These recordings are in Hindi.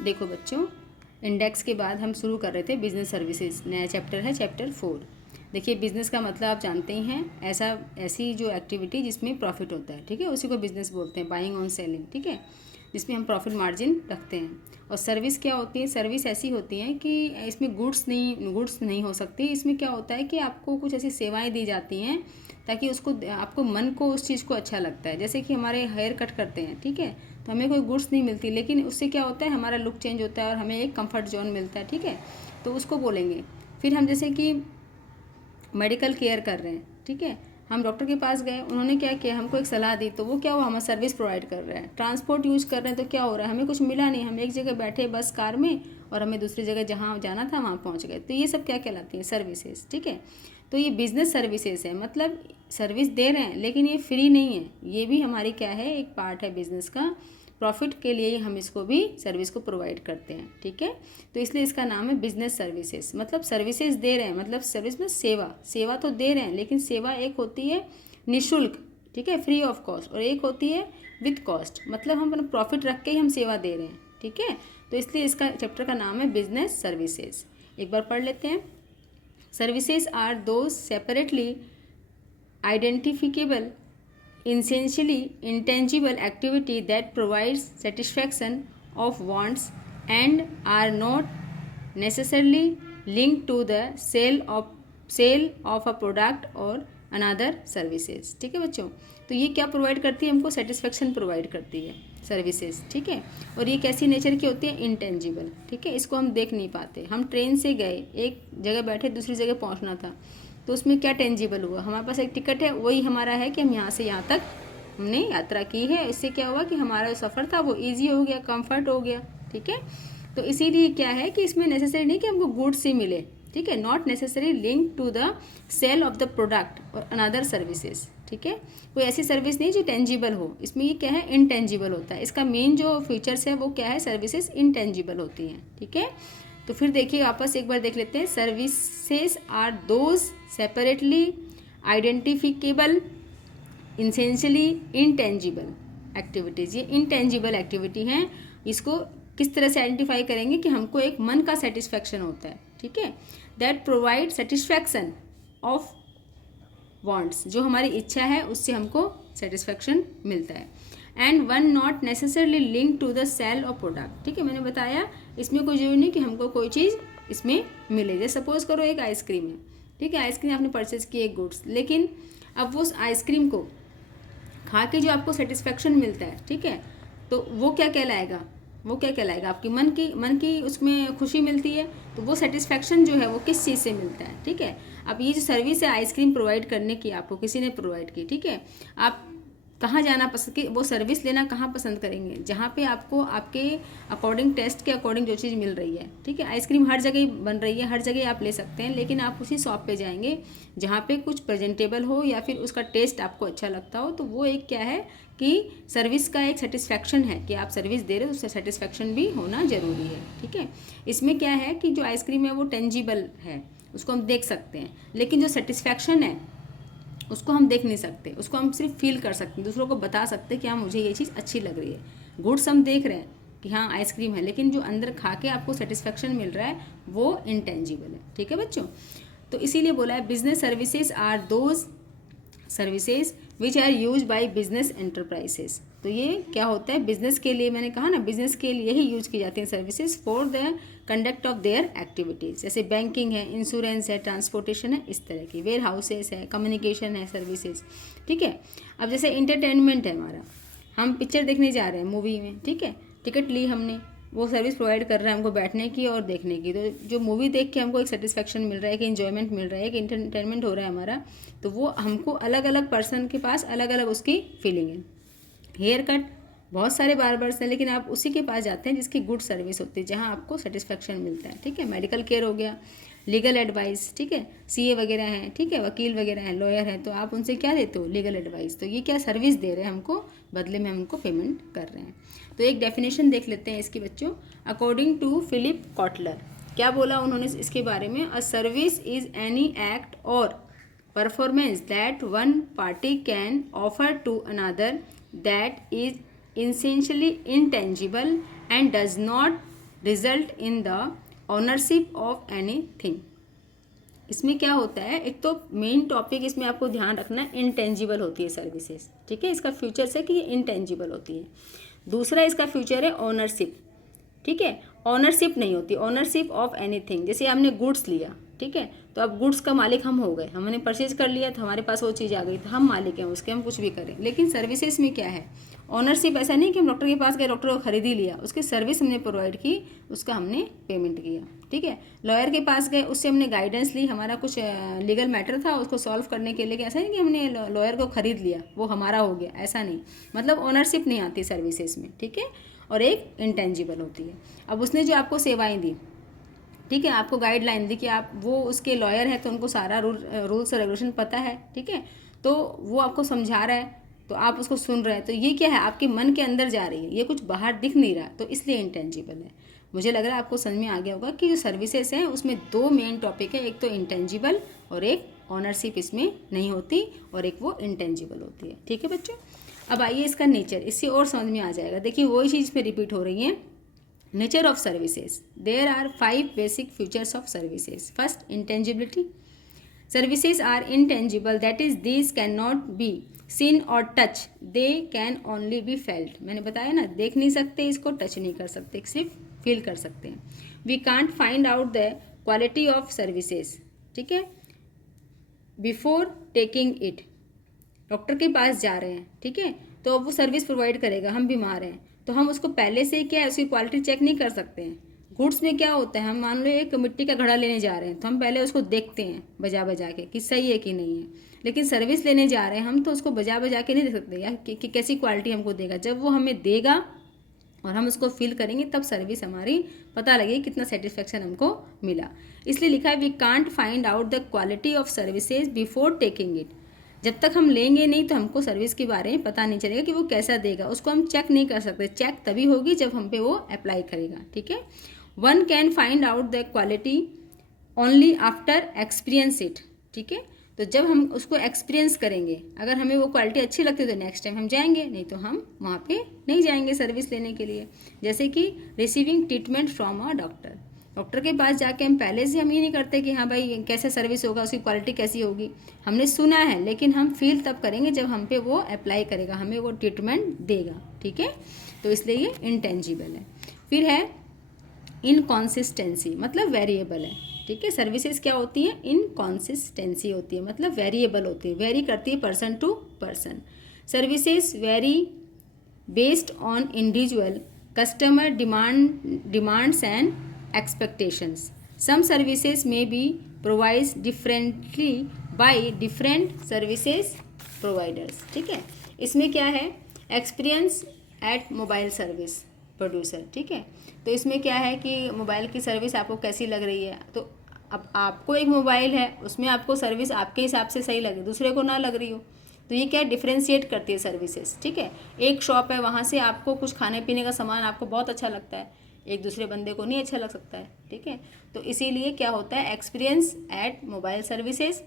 देखो बच्चों, इंडेक्स के बाद हम शुरू कर रहे थे बिजनेस सर्विसेज। नया चैप्टर है चैप्टर 4। देखिए, बिजनेस का मतलब आप जानते ही हैं, ऐसी जो एक्टिविटी जिसमें प्रॉफिट होता है, ठीक है, उसी को बिजनेस बोलते हैं, बाइंग ऑन सेलिंग, ठीक है, जिसमें हम प्रॉफिट मार्जिन रखते हैं। और सर्विस क्या होती है? सर्विस ऐसी होती है कि इसमें गुड्स नहीं हो सकती। इसमें क्या होता है कि आपको कुछ ऐसी सेवाएं दी जाती हैं ताकि उसको आपको मन को उस चीज़ को अच्छा लगता है। जैसे कि हमारे हेयर कट करते हैं, ठीक है, तो हमें कोई गुड्स नहीं मिलती, लेकिन उससे क्या होता है, हमारा लुक चेंज होता है और हमें एक कंफर्ट जोन मिलता है, ठीक है, तो उसको बोलेंगे। फिर हम जैसे कि मेडिकल केयर कर रहे हैं, ठीक है, हम डॉक्टर के पास गए, उन्होंने क्या किया, हमको एक सलाह दी, तो वो क्या हुआ, हमें सर्विस प्रोवाइड कर रहे हैं। ट्रांसपोर्ट यूज़ कर रहे हैं तो क्या हो रहा है, हमें कुछ मिला नहीं, हम एक जगह बैठे बस कार में और हमें दूसरी जगह जहाँ जाना था वहाँ पहुँच गए। तो ये सब क्या कहलाती है? सर्विसेज, ठीक है। तो ये बिजनेस सर्विसेज है, मतलब सर्विस दे रहे हैं लेकिन ये फ्री नहीं है, ये भी हमारी क्या है, एक पार्ट है बिजनेस का। प्रॉफिट के लिए हम इसको भी सर्विस को प्रोवाइड करते हैं, ठीक है। तो इसलिए इसका नाम है बिजनेस सर्विसेज। मतलब सर्विसेज दे रहे हैं, मतलब सर्विस में सेवा तो दे रहे हैं, लेकिन सेवा एक होती है निःशुल्क, ठीक है, फ्री ऑफ कॉस्ट, और एक होती है विद कॉस्ट, मतलब हम अपना प्रॉफिट रख के ही हम सेवा दे रहे हैं, ठीक है। तो इसलिए इसका चैप्टर का नाम है बिजनेस सर्विसेज। एक बार पढ़ लेते हैं। Services are those separately identifiable essentially intangible activity that provides satisfaction of wants and are not necessarily linked to the sale of a product or another services, ठीक है बच्चों। तो ये क्या प्रोवाइड करती है? हमको सेटिस्फेक्शन प्रोवाइड करती है सर्विसेज, ठीक है। और ये कैसी नेचर की होती है? इंटेंजिबल, ठीक है, इसको हम देख नहीं पाते। हम ट्रेन से गए, एक जगह बैठे दूसरी जगह पहुंचना था, तो उसमें क्या टेंजिबल हुआ? हमारे पास एक टिकट है, वही हमारा है कि हम यहाँ से यहाँ तक हमने यात्रा की है। इससे क्या हुआ कि हमारा जो सफ़र था वो इजी हो गया, कंफर्ट हो गया, ठीक है। तो इसीलिए क्या है कि इसमें नेसेसरी नहीं कि हमको गुड्स ही मिले, ठीक है, not necessary link to the sale of the product और अनदर सर्विसेज, ठीक है। कोई ऐसी सर्विस नहीं जो टेंजिबल हो, इसमें ये क्या है, इनटेंजिबल होता है। इसका मेन जो फीचर्स है वो क्या है, सर्विसेज इनटेंजिबल होती हैं, ठीक है। तो फिर देखिए, वापस एक बार देख लेते हैं। Services are those separately identifiable essentially intangible activities. ये इनटेंजिबल एक्टिविटी हैं, इसको किस तरह से आइडेंटिफाई करेंगे कि हमको एक मन का सेटिस्फैक्शन होता है, ठीक है, that provide satisfaction of wants, जो हमारी इच्छा है उससे हमको सेटिस्फैक्शन मिलता है। And one not necessarily link to the sale of product, ठीक है, मैंने बताया इसमें कोई जरूरी नहीं कि हमको कोई चीज़ इसमें मिले। जैसे सपोज करो एक आइसक्रीम है, ठीक है, आइसक्रीम आपने परचेज की एक गुड्स, लेकिन अब वो आइसक्रीम को खा के जो आपको सेटिस्फैक्शन मिलता है, ठीक है, तो वो क्या कहलाएगा, वो क्या कहलाएगा, आपकी मन की उसमें खुशी मिलती है, तो वो सेटिस्फैक्शन जो है वो किस चीज़ से मिलता है, ठीक है। अब ये जो सर्विस है आइसक्रीम प्रोवाइड करने की, आपको किसी ने प्रोवाइड की, ठीक है, आप कहाँ जाना पसंद की, वो सर्विस लेना कहाँ पसंद करेंगे, जहाँ पे आपको आपके अकॉर्डिंग, टेस्ट के अकॉर्डिंग जो चीज़ मिल रही है, ठीक है। आइसक्रीम हर जगह बन रही है, हर जगह आप ले सकते हैं, लेकिन आप उसी शॉप पे जाएंगे जहाँ पे कुछ प्रेजेंटेबल हो या फिर उसका टेस्ट आपको अच्छा लगता हो। तो वो एक क्या है कि सर्विस का एक सेटिस्फैक्शन है कि आप सर्विस दे रहे हो, उससे सेटिस्फैक्शन भी होना ज़रूरी है, ठीक है। इसमें क्या है कि जो आइसक्रीम है वो टेंजिबल है, उसको हम देख सकते हैं, लेकिन जो सेटिस्फैक्शन है उसको हम देख नहीं सकते, उसको हम सिर्फ फील कर सकते हैं, दूसरों को बता सकते हैं कि हाँ मुझे ये चीज़ अच्छी लग रही है। गुड्स हम देख रहे हैं कि हाँ आइसक्रीम है, लेकिन जो अंदर खा के आपको सेटिस्फैक्शन मिल रहा है वो इनटेंजिबल है, ठीक है बच्चों। तो इसीलिए बोला है business services are those services which are use by business enterprises. तो ये क्या होता है, बिजनेस के लिए, मैंने कहा ना बिजनेस के लिए ही यूज की जाती हैं services for the conduct of their activities. जैसे बैंकिंग है, इंश्योरेंस है, ट्रांसपोर्टेशन है, इस तरह की, वेयर हाउसेस है, कम्युनिकेशन है, सर्विसेज, ठीक है। अब जैसे इंटरटेनमेंट है हमारा, हम पिक्चर देखने जा रहे हैं मूवी में, ठीक है, टिकट ली हमने, वो सर्विस प्रोवाइड कर रहा है हमको बैठने की और देखने की। तो जो मूवी देख के हमको एक सेटिस्फैक्शन मिल रहा है, एक इन्जॉयमेंट मिल रहा है, एक इंटरटेनमेंट हो रहा है हमारा, तो वो हमको अलग अलग पर्सन के पास अलग अलग उसकी फीलिंग है। हेयर कट बहुत सारे बार्बर्स हैं, लेकिन आप उसी के पास जाते हैं जिसकी गुड सर्विस होती है, जहाँ आपको सेटिस्फैक्शन मिलता है, ठीक है। मेडिकल केयर हो गया, लीगल एडवाइस, ठीक है, सीए वगैरह हैं, ठीक है, वकील वगैरह हैं, लॉयर हैं, तो आप उनसे क्या देते हो, लीगल एडवाइस। तो ये क्या सर्विस दे रहे हैं हमको, बदले में हमको पेमेंट कर रहे हैं। तो एक डेफिनेशन देख लेते हैं इसकी बच्चों। अकॉर्डिंग टू फिलिप कॉटलर, क्या बोला उन्होंने इसके बारे में, a service is any act or performance that one party can offer to another that is essentially intangible and does not result in the ownership of anything. इसमें क्या होता है, एक तो मेन टॉपिक इसमें आपको ध्यान रखना है, इंटेंजिबल होती है सर्विसेज, ठीक है। इसका फ्यूचर है कि ये इंटेंजिबल होती है। दूसरा इसका फ्यूचर है ओनरशिप, ठीक है। ओनरशिप नहीं होती, ओनरशिप ऑफ एनीथिंग। जैसे हमने गुड्स लिया, ठीक है, तो अब गुड्स का मालिक हम हो गए, हमने परचेज कर लिया तो हमारे पास वो चीज़ आ गई, तो हम मालिक हैं उसके, हम कुछ भी करें। लेकिन सर्विसेज में क्या है, ओनरशिप ऐसा नहीं कि हम डॉक्टर के पास गए, डॉक्टर को खरीद ही लिया, उसकी सर्विस हमने प्रोवाइड की, उसका हमने पेमेंट किया, ठीक है। लॉयर के पास गए, उससे हमने गाइडेंस ली, हमारा कुछ लीगल मैटर था उसको सॉल्व करने के लिए, ऐसा नहीं कि हमने लॉयर को खरीद लिया वो हमारा हो गया, ऐसा नहीं। मतलब ओनरशिप नहीं आती सर्विसेज में, ठीक है। और एक इंटेंजिबल होती है। अब उसने जो आपको सेवाएं दी, ठीक है, आपको गाइडलाइन दी कि आप वो उसके लॉयर है तो उनको सारा रूल्स और रेगुलेशन पता है, ठीक है, तो वो आपको समझा रहा है तो आप उसको सुन रहे हैं, तो ये क्या है, आपके मन के अंदर जा रही है, ये कुछ बाहर दिख नहीं रहा, तो इसलिए इंटेंजिबल है। मुझे लग रहा है आपको समझ में आ गया होगा कि जो सर्विसेज हैं उसमें दो मेन टॉपिक है, एक तो इंटेंजिबल और एक ऑनरशिप इसमें नहीं होती, और एक वो इंटेंजिबल होती है, ठीक है बच्चों। अब आइए इसका नेचर, इससे और समझ में आ जाएगा। देखिए वही चीज़ पे रिपीट हो रही है। Nature of services, there are 5 basic features of services. First, intangibility. Services are intangible, that is these can not be seen or touch, they can only be felt. मैंने बताया ना, देख नहीं सकते इसको, टच नहीं कर सकते, सिर्फ फील कर सकते हैं। We can't find out the quality of services, ठीक है, बिफोर टेकिंग इट। डॉक्टर के पास जा रहे हैं, ठीक है, तो अब वो सर्विस प्रोवाइड करेगा, हम बीमार हैं तो हम उसको पहले से क्या है उसकी क्वालिटी चेक नहीं कर सकते हैं। गुड्स में क्या होता है, हम मान लो एक मिट्टी का घड़ा लेने जा रहे हैं तो हम पहले उसको देखते हैं बजा बजा के कि सही है कि नहीं है। लेकिन सर्विस लेने जा रहे हैं हम तो उसको बजा बजा के नहीं देख सकते यार कि कैसी क्वालिटी हमको देगा। जब वो हमें देगा और हम उसको फील करेंगे तब सर्विस हमारी पता लगेगी कितना सेटिस्फेक्शन हमको मिला। इसलिए लिखा है we can't find out the quality of services before taking it. जब तक हम लेंगे नहीं तो हमको सर्विस के बारे में पता नहीं चलेगा कि वो कैसा देगा, उसको हम चेक नहीं कर सकते। चेक तभी होगी जब हम पे वो अप्लाई करेगा, ठीक है। One can find out the quality only after experience it, ठीक है। तो जब हम उसको एक्सपीरियंस करेंगे, अगर हमें वो क्वालिटी अच्छी लगती है तो नेक्स्ट टाइम हम जाएंगे, नहीं तो हम वहाँ पे नहीं जाएंगे सर्विस लेने के लिए। जैसे कि receiving treatment from a doctor, doctor के पास जाके हम पहले से हम ये नहीं करते कि हाँ भाई कैसे सर्विस होगा, उसकी क्वालिटी कैसी होगी, हमने सुना है, लेकिन हम फील तब करेंगे जब हम पे वो अप्लाई करेगा, हमें वो ट्रीटमेंट देगा, ठीक है। तो इसलिए ये इंटेंजिबल है। फिर है इनकॉन्सिस्टेंसी, मतलब वेरिएबल है, ठीक है। सर्विसेज क्या होती है, इनकॉन्सिस्टेंसी होती है, मतलब वेरिएबल होती है, वेरी करती है person to person. Services vary based on individual customer demands and expectations. Some services may be provided differently by different services providers, ठीक है। इसमें क्या है, experience eight mobile service producer, ठीक है। तो इसमें क्या है कि मोबाइल की सर्विस आपको कैसी लग रही है, तो अब आपको एक मोबाइल है उसमें आपको सर्विस आपके हिसाब से सही लगे, दूसरे को ना लग रही हो, तो ये क्या डिफ्रेंशिएट करती है सर्विसेज, ठीक है। एक शॉप है, वहाँ से आपको कुछ खाने पीने का सामान आपको बहुत अच्छा लगता है, एक दूसरे बंदे को नहीं अच्छा लग सकता है, ठीक है। तो इसीलिए क्या होता है, experience eight mobile services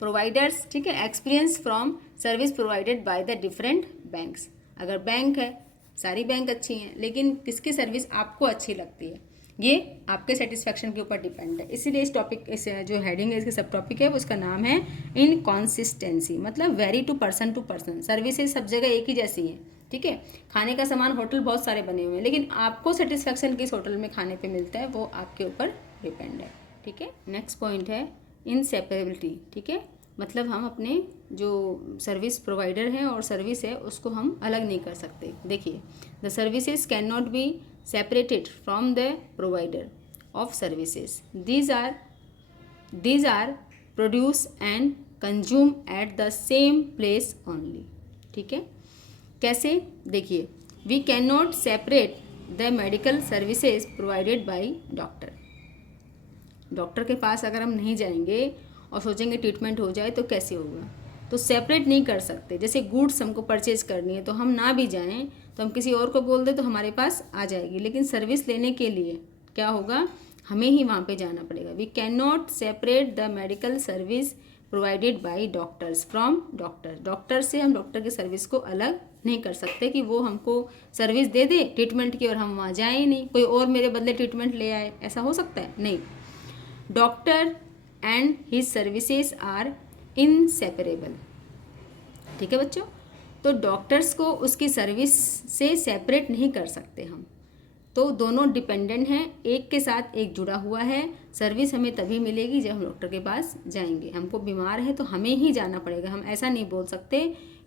providers, ठीक है, experience from service provided by the different banks. अगर बैंक है, सारी बैंक अच्छी हैं, लेकिन किसकी सर्विस आपको अच्छी लगती है, ये आपके सेटिस्फैक्शन के ऊपर डिपेंड है। इसीलिए इस टॉपिक, इस जो हेडिंग है, इसके सब टॉपिक है, उसका नाम है इनकॉन्सिस्टेंसी, मतलब वेरी टू पर्सन। सर्विसेज सब जगह एक ही जैसी है, ठीक है। खाने का सामान होटल बहुत सारे बने हुए हैं, लेकिन आपको सेटिस्फैक्शन किस होटल में खाने पे मिलता है वो आपके ऊपर डिपेंड है, ठीक है। नेक्स्ट पॉइंट है इनसेपरेबिलिटी, ठीक है, मतलब हम अपने जो सर्विस प्रोवाइडर है और सर्विस है उसको हम अलग नहीं कर सकते। देखिए, the services can not be separated from the provider of services, these are produce and consume at the same place only, ठीक है। कैसे, देखिए, we can not separate the medical services provided by doctor. Doctor के पास अगर हम नहीं जाएंगे और सोचेंगे ट्रीटमेंट हो जाए तो कैसे होगा, तो सेपरेट नहीं कर सकते। जैसे गुड्स हमको परचेज करनी है तो हम ना भी जाएं तो हम किसी और को बोल दें तो हमारे पास आ जाएगी, लेकिन सर्विस लेने के लिए क्या होगा, हमें ही वहाँ पे जाना पड़ेगा। We can not separate the medical service provided by doctors from doctor. Doctor से हम डॉक्टर की सर्विस को अलग नहीं कर सकते कि वो हमको सर्विस दे दे ट्रीटमेंट की और हम वहाँ जाएं ही नहीं, कोई और मेरे बदले ट्रीटमेंट ले आए, ऐसा हो सकता है? नहीं। Doctor and his services are inseparable. ठीक है बच्चों, तो डॉक्टर्स को उसकी सर्विस से सेपरेट नहीं कर सकते हम, तो दोनों डिपेंडेंट हैं, एक के साथ एक जुड़ा हुआ है। सर्विस हमें तभी मिलेगी जब हम डॉक्टर के पास जाएंगे। हमको बीमार है तो हमें ही जाना पड़ेगा, हम ऐसा नहीं बोल सकते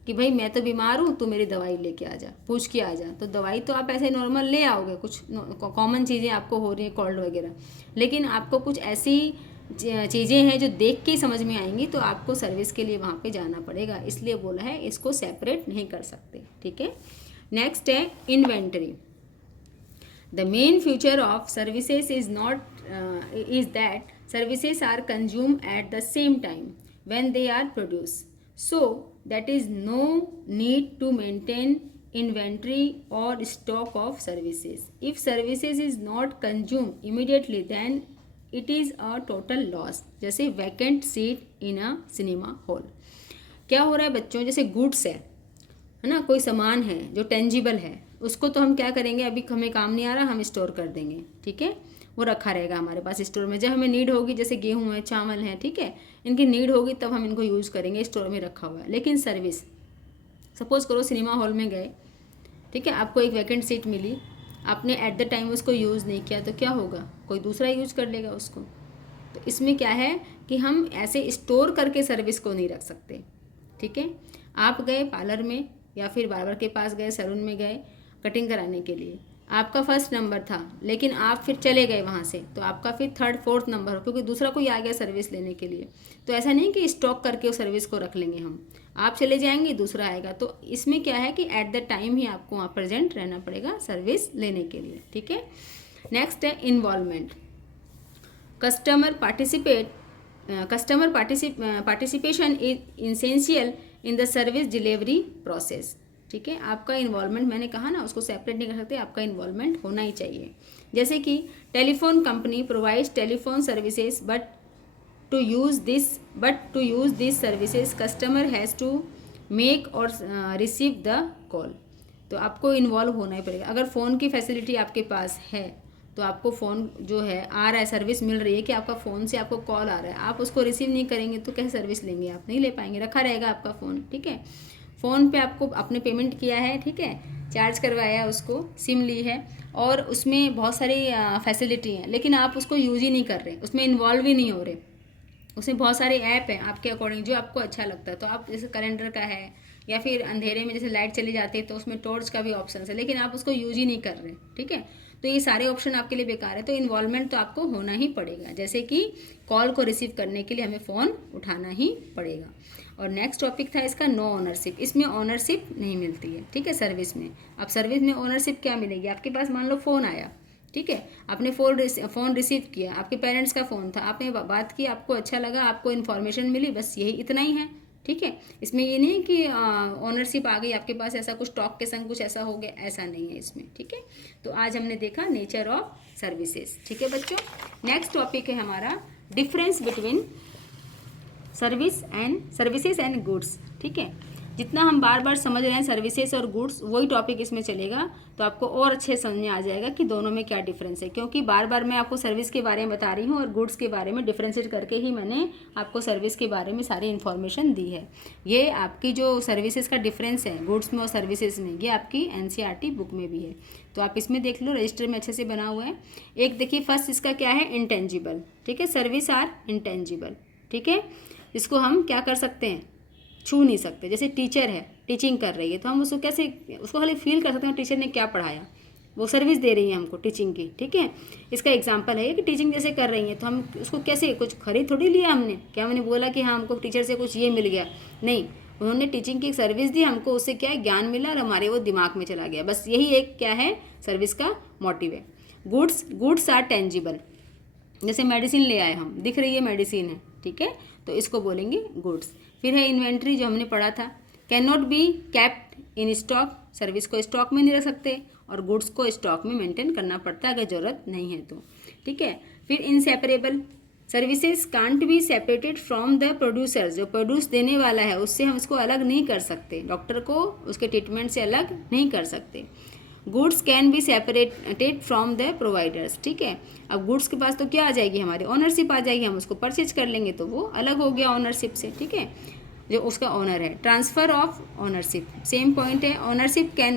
कि भाई मैं तो बीमार हूँ तो मेरी दवाई लेके आ जा, पूछ के आ जा। तो दवाई तो आप ऐसे नॉर्मल ले आओगे, कुछ कॉमन चीज़ें आपको हो रही है कोल्ड वगैरह, लेकिन आपको कुछ ऐसी चीज़ें हैं जो देख के ही समझ में आएंगी, तो आपको सर्विस के लिए वहाँ पे जाना पड़ेगा, इसलिए बोला है इसको सेपरेट नहीं कर सकते। ठीक है, नेक्स्ट है inventory. The main feature of services is that services are consumed at the same time when they are produced. So that is no need to maintain inventory or stock of services. If services is not consumed immediately, then it is a total loss. जैसे vacant seat in a cinema hall. क्या हो रहा है बच्चों, जैसे गुड्स है ना, कोई सामान है जो टेंजिबल है, उसको तो हम क्या करेंगे, अभी हमें काम नहीं आ रहा, हम स्टोर कर देंगे। ठीक है, वो रखा रहेगा हमारे पास स्टोर में, जब हमें नीड होगी, जैसे गेहूं है, चावल है, ठीक है, इनकी नीड होगी तब हम इनको यूज़ करेंगे, स्टोर में रखा हुआ है। लेकिन सर्विस, सपोज करो सिनेमा हॉल में गए, ठीक है, आपको एक वैकेंट सीट मिली, आपने एट द टाइम उसको यूज़ नहीं किया, तो क्या होगा, कोई दूसरा यूज़ कर लेगा उसको। तो इसमें क्या है कि हम ऐसे स्टोर करके सर्विस को नहीं रख सकते। ठीक है, आप गए पार्लर में या फिर बार्बर के पास गए, सैलून में गए कटिंग कराने के लिए, आपका फर्स्ट नंबर था, लेकिन आप फिर चले गए वहाँ से, तो आपका फिर थर्ड फोर्थ नंबर हो, क्योंकि दूसरा कोई आ गया सर्विस लेने के लिए। तो ऐसा नहीं कि स्टॉक करके उस सर्विस को रख लेंगे हम, आप चले जाएंगे, दूसरा आएगा। तो इसमें क्या है कि एट द टाइम ही आपको वहाँ प्रेजेंट रहना पड़ेगा सर्विस लेने के लिए। ठीक है, नेक्स्ट है involvement. Customer participation is essential in the service delivery process. ठीक है, आपका इन्वॉल्वमेंट, मैंने कहा ना, उसको सेपरेट नहीं कर सकते, आपका इन्वॉल्वमेंट होना ही चाहिए। जैसे कि telephone company provides telephone services, but to use this services customer has to make और रिसीव द कॉल। तो आपको इन्वॉल्व होना ही पड़ेगा। अगर फ़ोन की फैसिलिटी आपके पास है तो आपको फ़ोन जो है आ रहा है, सर्विस मिल रही है कि आपका फ़ोन से आपको कॉल आ रहा है, आप उसको रिसीव नहीं करेंगे तो कैसे सर्विस लेंगे, आप नहीं ले पाएंगे, रखा रहेगा आपका फ़ोन। ठीक है, फ़ोन पे आपको आपने पेमेंट किया है, ठीक है, चार्ज करवाया, उसको सिम ली है और उसमें बहुत सारी फैसिलिटी हैं, लेकिन आप उसको यूज़ ही नहीं कर रहे, उसमें इन्वॉल्व ही नहीं हो रहे। उसमें बहुत सारे ऐप हैं आपके अकॉर्डिंग जो आपको अच्छा लगता है, तो आप जैसे कैलेंडर का है, या फिर अंधेरे में जैसे लाइट चली जाती है तो उसमें टॉर्च का भी ऑप्शन है, लेकिन आप उसको यूज ही नहीं कर रहे। ठीक है, तो ये सारे ऑप्शन आपके लिए बेकार है, तो इन्वॉल्वमेंट तो आपको होना ही पड़ेगा। जैसे कि कॉल को रिसीव करने के लिए हमें फ़ोन उठाना ही पड़ेगा। और नेक्स्ट टॉपिक था इसका नो ओनरशिप। इसमें ओनरशिप नहीं मिलती है। ठीक है, सर्विस में, अब सर्विस में ओनरशिप क्या मिलेगी, आपके पास मान लो फ़ोन आया, ठीक है, आपने फ़ोन रिसीव किया, आपके पेरेंट्स का फ़ोन था, आपने बात की, आपको अच्छा लगा, आपको इन्फॉर्मेशन मिली, बस यही इतना ही है। ठीक है, इसमें ये नहीं कि ओनरशिप आ गई आपके पास, ऐसा कुछ स्टॉक के संग कुछ ऐसा हो गया, ऐसा नहीं है इसमें। ठीक है, तो आज हमने देखा नेचर ऑफ सर्विसेज। ठीक है बच्चों, नेक्स्ट टॉपिक है हमारा difference between services and goods. ठीक है, जितना हम बार बार समझ रहे हैं सर्विसेज और गुड्स, वही टॉपिक इसमें चलेगा, तो आपको और अच्छे समझ में आ जाएगा कि दोनों में क्या डिफरेंस है, क्योंकि बार बार मैं आपको सर्विस के बारे में बता रही हूँ और गुड्स के बारे में डिफ्रेंशिएट करके ही मैंने आपको सर्विस के बारे में सारी इन्फॉर्मेशन दी है। ये आपकी जो सर्विसेज का डिफरेंस है गुड्स में और सर्विसेज में, ये आपकी NCERT बुक में भी है, तो आप इसमें देख लो, रजिस्टर में अच्छे से बना हुआ है। एक देखिए फर्स्ट इसका क्या है, इंटेंजिबल। ठीक है, सर्विस आर इंटेंजिबल। ठीक है, इसको हम क्या कर सकते हैं, छू नहीं सकते। जैसे टीचर है, टीचिंग कर रही है, तो हम उसको कैसे, उसको खाली फील कर सकते हैं टीचर ने क्या पढ़ाया, वो सर्विस दे रही है हमको टीचिंग की। ठीक है, इसका एग्जांपल है कि टीचिंग जैसे कर रही है, तो हम उसको कैसे, कुछ खरीद थोड़ी लिया हमने, क्या हमने बोला कि हाँ हमको टीचर से कुछ ये मिल गया, नहीं, उन्होंने टीचिंग की सर्विस दी, हमको उससे क्या है, ज्ञान मिला और हमारे वो दिमाग में चला गया, बस यही एक क्या है, सर्विस का मोटिव है। Goods are tangible. जैसे मेडिसिन ले आए हम, दिख रही है मेडिसिन है, ठीक है, तो इसको बोलेंगे गुड्स। फिर है इन्वेंट्री, जो हमने पढ़ा था, can not be kept in stock, service को स्टॉक में नहीं रख सकते और गुड्स को स्टॉक में मेंटेन करना पड़ता है अगर ज़रूरत नहीं है तो। ठीक है, फिर inseparable, services can't be separated from the producer, जो प्रोड्यूस देने वाला है उससे हम उसको अलग नहीं कर सकते, डॉक्टर को उसके ट्रीटमेंट से अलग नहीं कर सकते। Goods can be separated from the providers, ठीक है। अब गुड्स के पास तो क्या आ जाएगी, हमारी ओनरशिप आ जाएगी, हम उसको परचेज कर लेंगे तो वो अलग हो गया ओनरशिप से, ठीक है, जो उसका ओनर है। Transfer of ownership, same point है, ownership can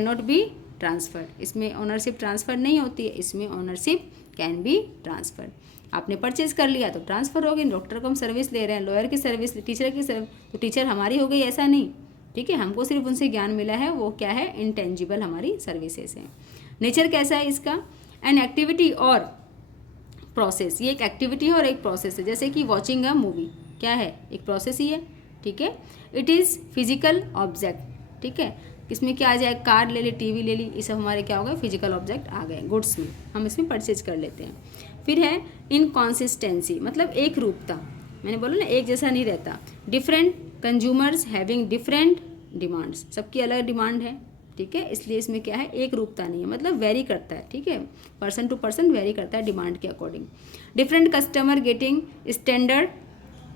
not be transfer, इसमें ओनरशिप ट्रांसफ़र नहीं होती है, इसमें ओनरशिप कैन बी ट्रांसफर। आपने परचेज कर लिया तो ट्रांसफ़र हो गई, डॉक्टर को हम सर्विस दे रहे हैं, लॉयर की सर्विस, टीचर की सर्विस, तो टीचर हमारी हो गई, ऐसा नहीं, ठीक है, हमको सिर्फ उनसे ज्ञान मिला है, वो क्या है, इंटेंजिबल हमारी सर्विसेज हैं। नेचर कैसा है इसका, एन एक्टिविटी और प्रोसेस, ये एक एक्टिविटी है और एक प्रोसेस है, जैसे कि वॉचिंग अ मूवी क्या है, एक प्रोसेस ही है, ठीक है। इट इज़ फिजिकल ऑब्जेक्ट, ठीक है, इसमें क्या आ जाए, कार ले ली, टीवी ले ली, ये सब हमारे क्या हो गए, फिजिकल ऑब्जेक्ट आ गए गुड्स में, हम इसमें परचेज कर लेते हैं। फिर है इनकॉन्सिस्टेंसी, मतलब एक रूपता, मैंने बोला ना एक जैसा नहीं रहता। Different consumers having different demands, सबकी अलग डिमांड है, ठीक है, इसलिए इसमें क्या है, एक रूपता नहीं है, मतलब वेरी करता है, ठीक है, पर्सन टू पर्सन वेरी करता है डिमांड के according. Different customer getting standard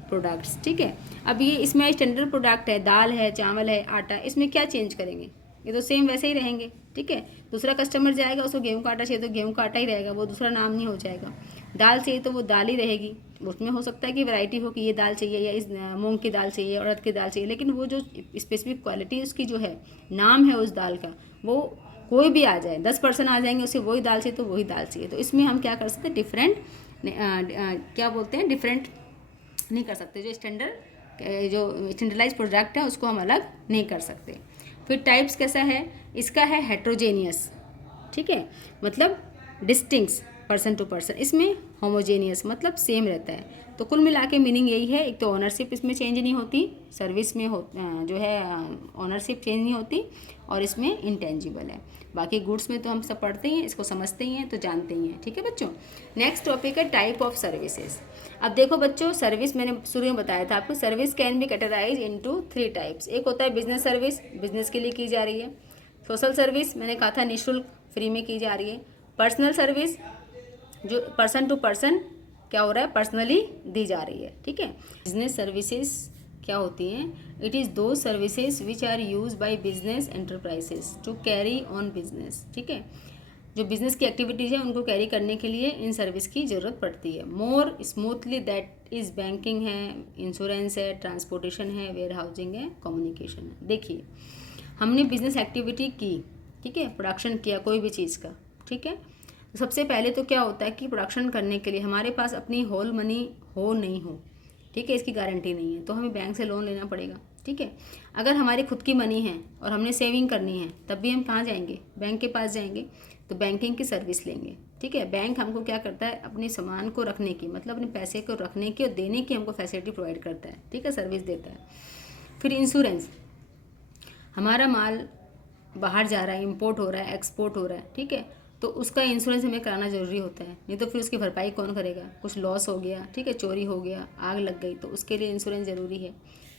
products, ठीक है। अब ये इसमें स्टैंडर्ड प्रोडक्ट है, दाल है, चावल है, आटा, इसमें क्या चेंज करेंगे, ये तो सेम वैसे ही रहेंगे, ठीक है। दूसरा कस्टमर जाएगा, उसको गेहूं का आटा चाहिए तो गेहूं का आटा ही रहेगा, वो दूसरा नाम नहीं हो जाएगा। दाल चाहिए तो वो दाल ही रहेगी, उसमें हो सकता है कि वैरायटी हो कि ये दाल चाहिए या इस मूंग की दाल चाहिए, उड़द की दाल चाहिए, लेकिन वो जो स्पेसिफिक क्वालिटी उसकी जो है, नाम है उस दाल का, वो कोई भी आ जाए, 10 पर्सन आ जाएंगे उसे वही दाल चाहिए तो वही दाल चाहिए, तो इसमें हम क्या कर सकते हैं, डिफरेंट क्या बोलते हैं, डिफरेंट नहीं कर सकते, जो स्टैंडर्डाइज प्रोडक्ट है उसको हम अलग नहीं कर सकते। फिर टाइप्स कैसा है इसका, है हेट्रोजेनियस, ठीक है, मतलब डिस्टिंक्स पर्सन टू पर्सन, इसमें होमोजेनियस मतलब सेम रहता है। तो कुल मिला के मीनिंग यही है, एक तो ओनरशिप इसमें चेंज नहीं होती, सर्विस में जो है ओनरशिप चेंज नहीं होती, और इसमें इंटेंजिबल है। बाकी गुड्स में तो हम सब पढ़ते ही हैं, इसको समझते ही हैं, तो जानते ही हैं, ठीक है बच्चों। नेक्स्ट टॉपिक है टाइप ऑफ सर्विसेज। अब देखो बच्चों, सर्विस मैंने शुरू में बताया था आपको, service can be categorise into 3 types. एक होता है बिजनेस सर्विस, बिजनेस के लिए की जा रही है। सोशल सर्विस मैंने कहा था निःशुल्क फ्री में की जा रही है। पर्सनल सर्विस जो पर्सन टू पर्सन क्या हो रहा है, पर्सनली दी जा रही है, ठीक है। बिजनेस सर्विसेज क्या होती हैं, it is those services which are use by business enterprises to carry on business, ठीक है। जो बिजनेस की एक्टिविटीज़ है उनको कैरी करने के लिए इन सर्विस की ज़रूरत पड़ती है। मोर स्मूथली दैट इज़ बैंकिंग है, इंश्योरेंस है, ट्रांसपोर्टेशन है, वेयर हाउसिंग है, कम्युनिकेशन है। देखिए हमने बिजनेस एक्टिविटी की, ठीक है, प्रोडक्शन किया कोई भी चीज़ का, ठीक है। तो सबसे पहले तो क्या होता है कि प्रोडक्शन करने के लिए हमारे पास अपनी होल मनी हो नहीं हो, ठीक है, इसकी गारंटी नहीं है, तो हमें बैंक से लोन लेना पड़ेगा, ठीक है। अगर हमारी खुद की मनी है और हमने सेविंग करनी है, तब भी हम कहाँ जाएंगे, बैंक के पास जाएंगे, तो बैंकिंग की सर्विस लेंगे, ठीक है। बैंक हमको क्या करता है, अपने सामान को रखने की, मतलब अपने पैसे को रखने की और देने की हमको फैसिलिटी प्रोवाइड करता है, ठीक है, सर्विस देता है। फिर इंश्योरेंस, हमारा माल बाहर जा रहा है, इंपोर्ट हो रहा है, एक्सपोर्ट हो रहा है, ठीक है, तो उसका इंश्योरेंस हमें कराना ज़रूरी होता है, नहीं तो फिर उसकी भरपाई कौन करेगा, कुछ लॉस हो गया, ठीक है, चोरी हो गया, आग लग गई, तो उसके लिए इंश्योरेंस ज़रूरी है,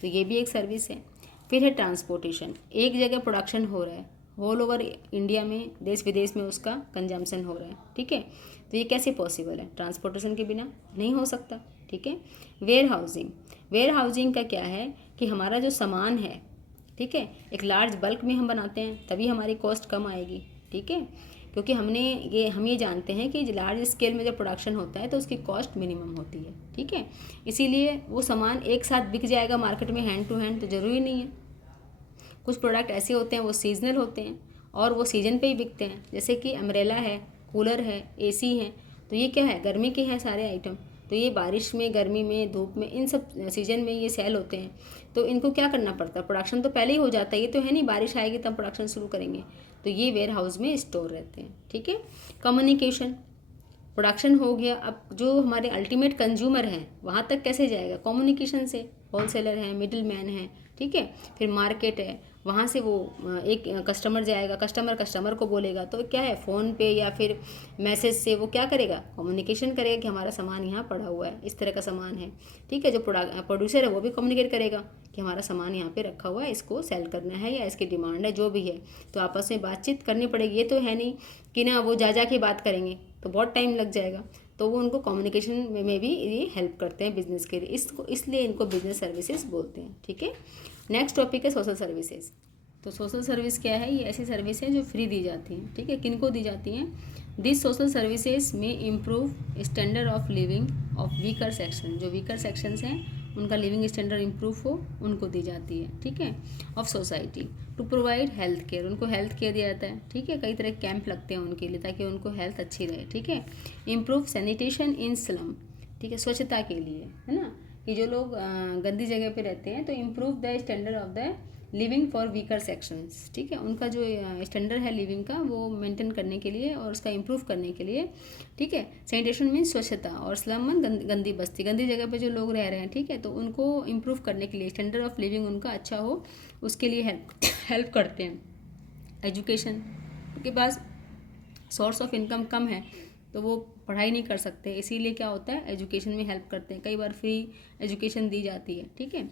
तो ये भी एक सर्विस है। फिर है ट्रांसपोर्टेशन, एक जगह प्रोडक्शन हो रहा है, ऑल ओवर इंडिया में, देश विदेश में उसका कंजम्पशन हो रहा है, ठीक है, तो ये कैसे पॉसिबल है, ट्रांसपोर्टेशन के बिना नहीं हो सकता, ठीक है। वेयर हाउसिंग, वेयर हाउसिंग का क्या है कि हमारा जो सामान है, ठीक है, एक लार्ज बल्क में हम बनाते हैं तभी हमारी कॉस्ट कम आएगी, ठीक है, क्योंकि हम ये जानते हैं कि लार्ज स्केल में जब प्रोडक्शन होता है तो उसकी कॉस्ट मिनिमम होती है, ठीक है। इसीलिए वो सामान एक साथ बिक जाएगा मार्केट में हैंड टू हैंड, तो ज़रूरी नहीं है। कुछ प्रोडक्ट ऐसे होते हैं वो सीजनल होते हैं और वो सीजन पे ही बिकते हैं, जैसे कि अम्ब्रेला है, कूलर है, एसी है, तो ये क्या है, गर्मी के हैं सारे आइटम, तो ये बारिश में, गर्मी में, धूप में, इन सब सीजन में ये सेल होते हैं, तो इनको क्या करना पड़ता है, प्रोडक्शन तो पहले ही हो जाता है, ये तो है नहीं बारिश आएगी तब प्रोडक्शन शुरू करेंगे, तो ये वेयर हाउस में स्टोर रहते हैं, ठीक है। कम्युनिकेशन, प्रोडक्शन हो गया, अब जो हमारे अल्टीमेट कंज्यूमर हैं वहाँ तक कैसे जाएगा, कम्युनिकेशन से, होलसेलर है, मिडिल मैन है, ठीक है। फिर मार्केट है, वहाँ से वो एक कस्टमर जाएगा, कस्टमर को बोलेगा, तो क्या है, फ़ोन पे या फिर मैसेज से वो क्या करेगा, कम्युनिकेशन करेगा कि हमारा सामान यहाँ पड़ा हुआ है, इस तरह का सामान है, ठीक है। जो प्रोड्यूसर है वो भी कम्युनिकेट करेगा कि हमारा सामान यहाँ पे रखा हुआ है, इसको सेल करना है या इसकी डिमांड है, जो भी है, तो आपस में बातचीत करनी पड़ेगी। ये तो है नहीं कि ना वो जा के बात करेंगे तो बहुत टाइम लग जाएगा, तो वो उनको कम्युनिकेशन में भी ये हेल्प करते हैं बिजनेस के लिए, इसलिए इनको बिजनेस सर्विसेज बोलते हैं। ठीक है, नेक्स्ट टॉपिक है सोशल सर्विसेज। तो सोशल सर्विस क्या है? ये ऐसी सर्विस है जो फ्री दी जाती हैं। ठीक है, किन को दी जाती हैं? दिस सोशल सर्विसेज में improve standard of living of weaker section, जो वीकर सेक्शंस हैं उनका लिविंग स्टैंडर्ड इम्प्रूव हो, उनको दी जाती है। ठीक है, of society to provide health care, उनको हेल्थ केयर दिया जाता है। ठीक है, कई तरह के कैंप लगते हैं उनके लिए ताकि उनको हेल्थ अच्छी रहे। ठीक है, इम्प्रूव सैनिटेशन इन स्लम, ठीक है, स्वच्छता के लिए, है ना, कि जो लोग गंदी जगह पे रहते हैं तो improve the standard of the living for weaker sections. ठीक है, उनका जो स्टैंडर्ड है लिविंग का वो मेंटेन करने के लिए और उसका इम्प्रूव करने के लिए। ठीक है, सैनिटेशन मीन्स स्वच्छता, और स्लम गंदी बस्ती, गंदी जगह पे जो लोग रह रहे हैं। ठीक है, तो उनको इम्प्रूव करने के लिए, स्टैंडर्ड ऑफ लिविंग उनका अच्छा हो, उसके लिए हेल्प करते हैं। एजुकेशन, उनके पास सोर्स ऑफ इनकम कम है तो वो पढ़ाई नहीं कर सकते, इसीलिए क्या होता है, एजुकेशन में हेल्प करते हैं। कई बार फ्री एजुकेशन दी जाती है। ठीक है,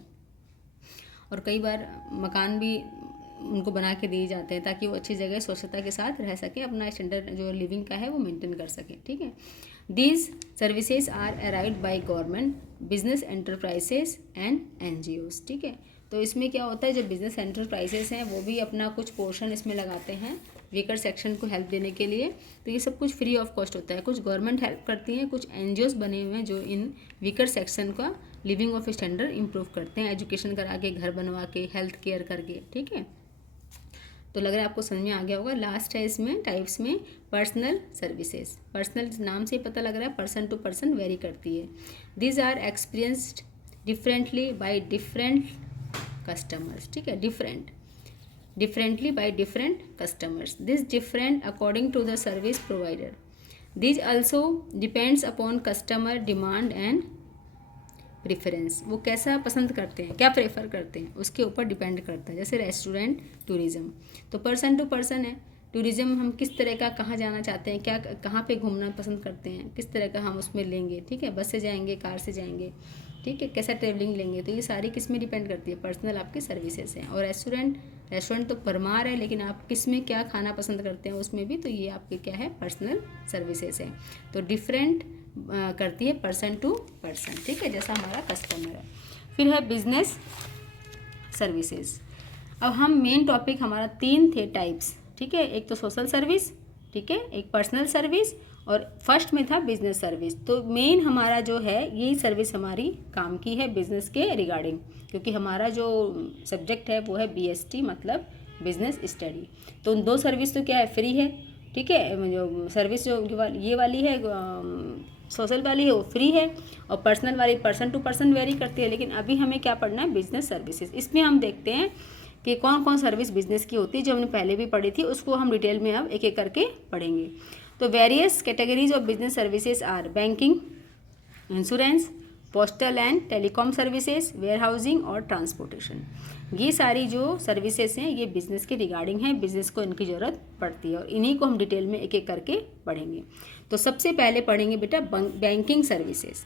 और कई बार मकान भी उनको बना के दिए जाते हैं ताकि वो अच्छी जगह स्वच्छता के साथ रह सके, अपना स्टैंडर्ड जो लिविंग का है वो मेंटेन कर सके। ठीक है, these services are arrived by government, business enterprises and NGOs. ठीक है, तो इसमें क्या होता है, जो बिजनेस एंटरप्राइजेस हैं वो भी अपना कुछ पोर्शन इसमें लगाते हैं वीकर सेक्शन को हेल्प देने के लिए। तो ये सब कुछ फ्री ऑफ कॉस्ट होता है। कुछ गवर्नमेंट हेल्प करती हैं, कुछ एनजीओज बने हुए हैं जो इन वीकर सेक्शन का लिविंग ऑफ स्टैंडर्ड इम्प्रूव करते हैं, एजुकेशन करा के, घर बनवा के, हेल्थ केयर करके। ठीक है, तो लग रहा है आपको समझ में आ गया होगा। लास्ट है इसमें टाइप्स में पर्सनल सर्विसेज। पर्सनल नाम से ही पता लग रहा है पर्सन टू पर्सन वेरी करती है। These are experienced differently by different customers. ठीक है, differently by different customers. This different according to the service provider. These also depends upon customer demand and preference, वो कैसा पसंद करते हैं, क्या प्रेफर करते हैं, उसके ऊपर डिपेंड करता है। जैसे रेस्टोरेंट, टूरिज़्म, तो पर्सन टू पर्सन है। टूरिज़्म हम किस तरह का, कहाँ जाना चाहते हैं, क्या कहाँ पे घूमना पसंद करते हैं, किस तरह का हम उसमें लेंगे। ठीक है, बस से जाएंगे, कार से जाएंगे, ठीक है, कैसा ट्रेवलिंग लेंगे, तो ये सारी किस में डिपेंड करती है, पर्सनल आपकी सर्विसेज हैं। और रेस्टोरेंट तो भरमार है, लेकिन आप किस में क्या खाना पसंद करते हैं उसमें भी, तो ये आपके क्या है, पर्सनल सर्विसेज हैं। तो डिफरेंट करती है पर्सन टू पर्सन। ठीक है, जैसा हमारा कस्टमर है। फिर है बिजनेस सर्विसेज। अब हम मेन टॉपिक हमारा 3 थे टाइप्स। ठीक है, एक तो सोशल सर्विस, ठीक है, एक पर्सनल सर्विस, और फर्स्ट में था बिजनेस सर्विस। तो मेन हमारा जो है यही सर्विस हमारी काम की है बिजनेस के रिगार्डिंग, क्योंकि हमारा जो सब्जेक्ट है वो है BST, मतलब बिजनेस स्टडी। तो उन 2 सर्विस तो क्या है, फ्री है। ठीक है, जो सर्विस जो ये वाली है सोशल वाली है वो फ्री है, और पर्सनल वाली पर्सन टू पर्सन वेरी करती है। लेकिन अभी हमें क्या पढ़ना है, बिजनेस सर्विसेज। इसमें हम देखते हैं कि कौन कौन सर्विस बिजनेस की होती है, जो हमने पहले भी पढ़ी थी, उसको हम डिटेल में अब एक एक करके पढ़ेंगे। तो various categories of business services are banking, insurance, postal and telecom services, warehousing और ट्रांसपोर्टेशन। ये सारी जो सर्विसेज हैं ये बिज़नेस के रिगार्डिंग हैं, बिज़नेस को इनकी ज़रूरत पड़ती है, और इन्हीं को हम डिटेल में एक एक करके पढ़ेंगे। तो सबसे पहले पढ़ेंगे बेटा बैंकिंग सर्विसेज।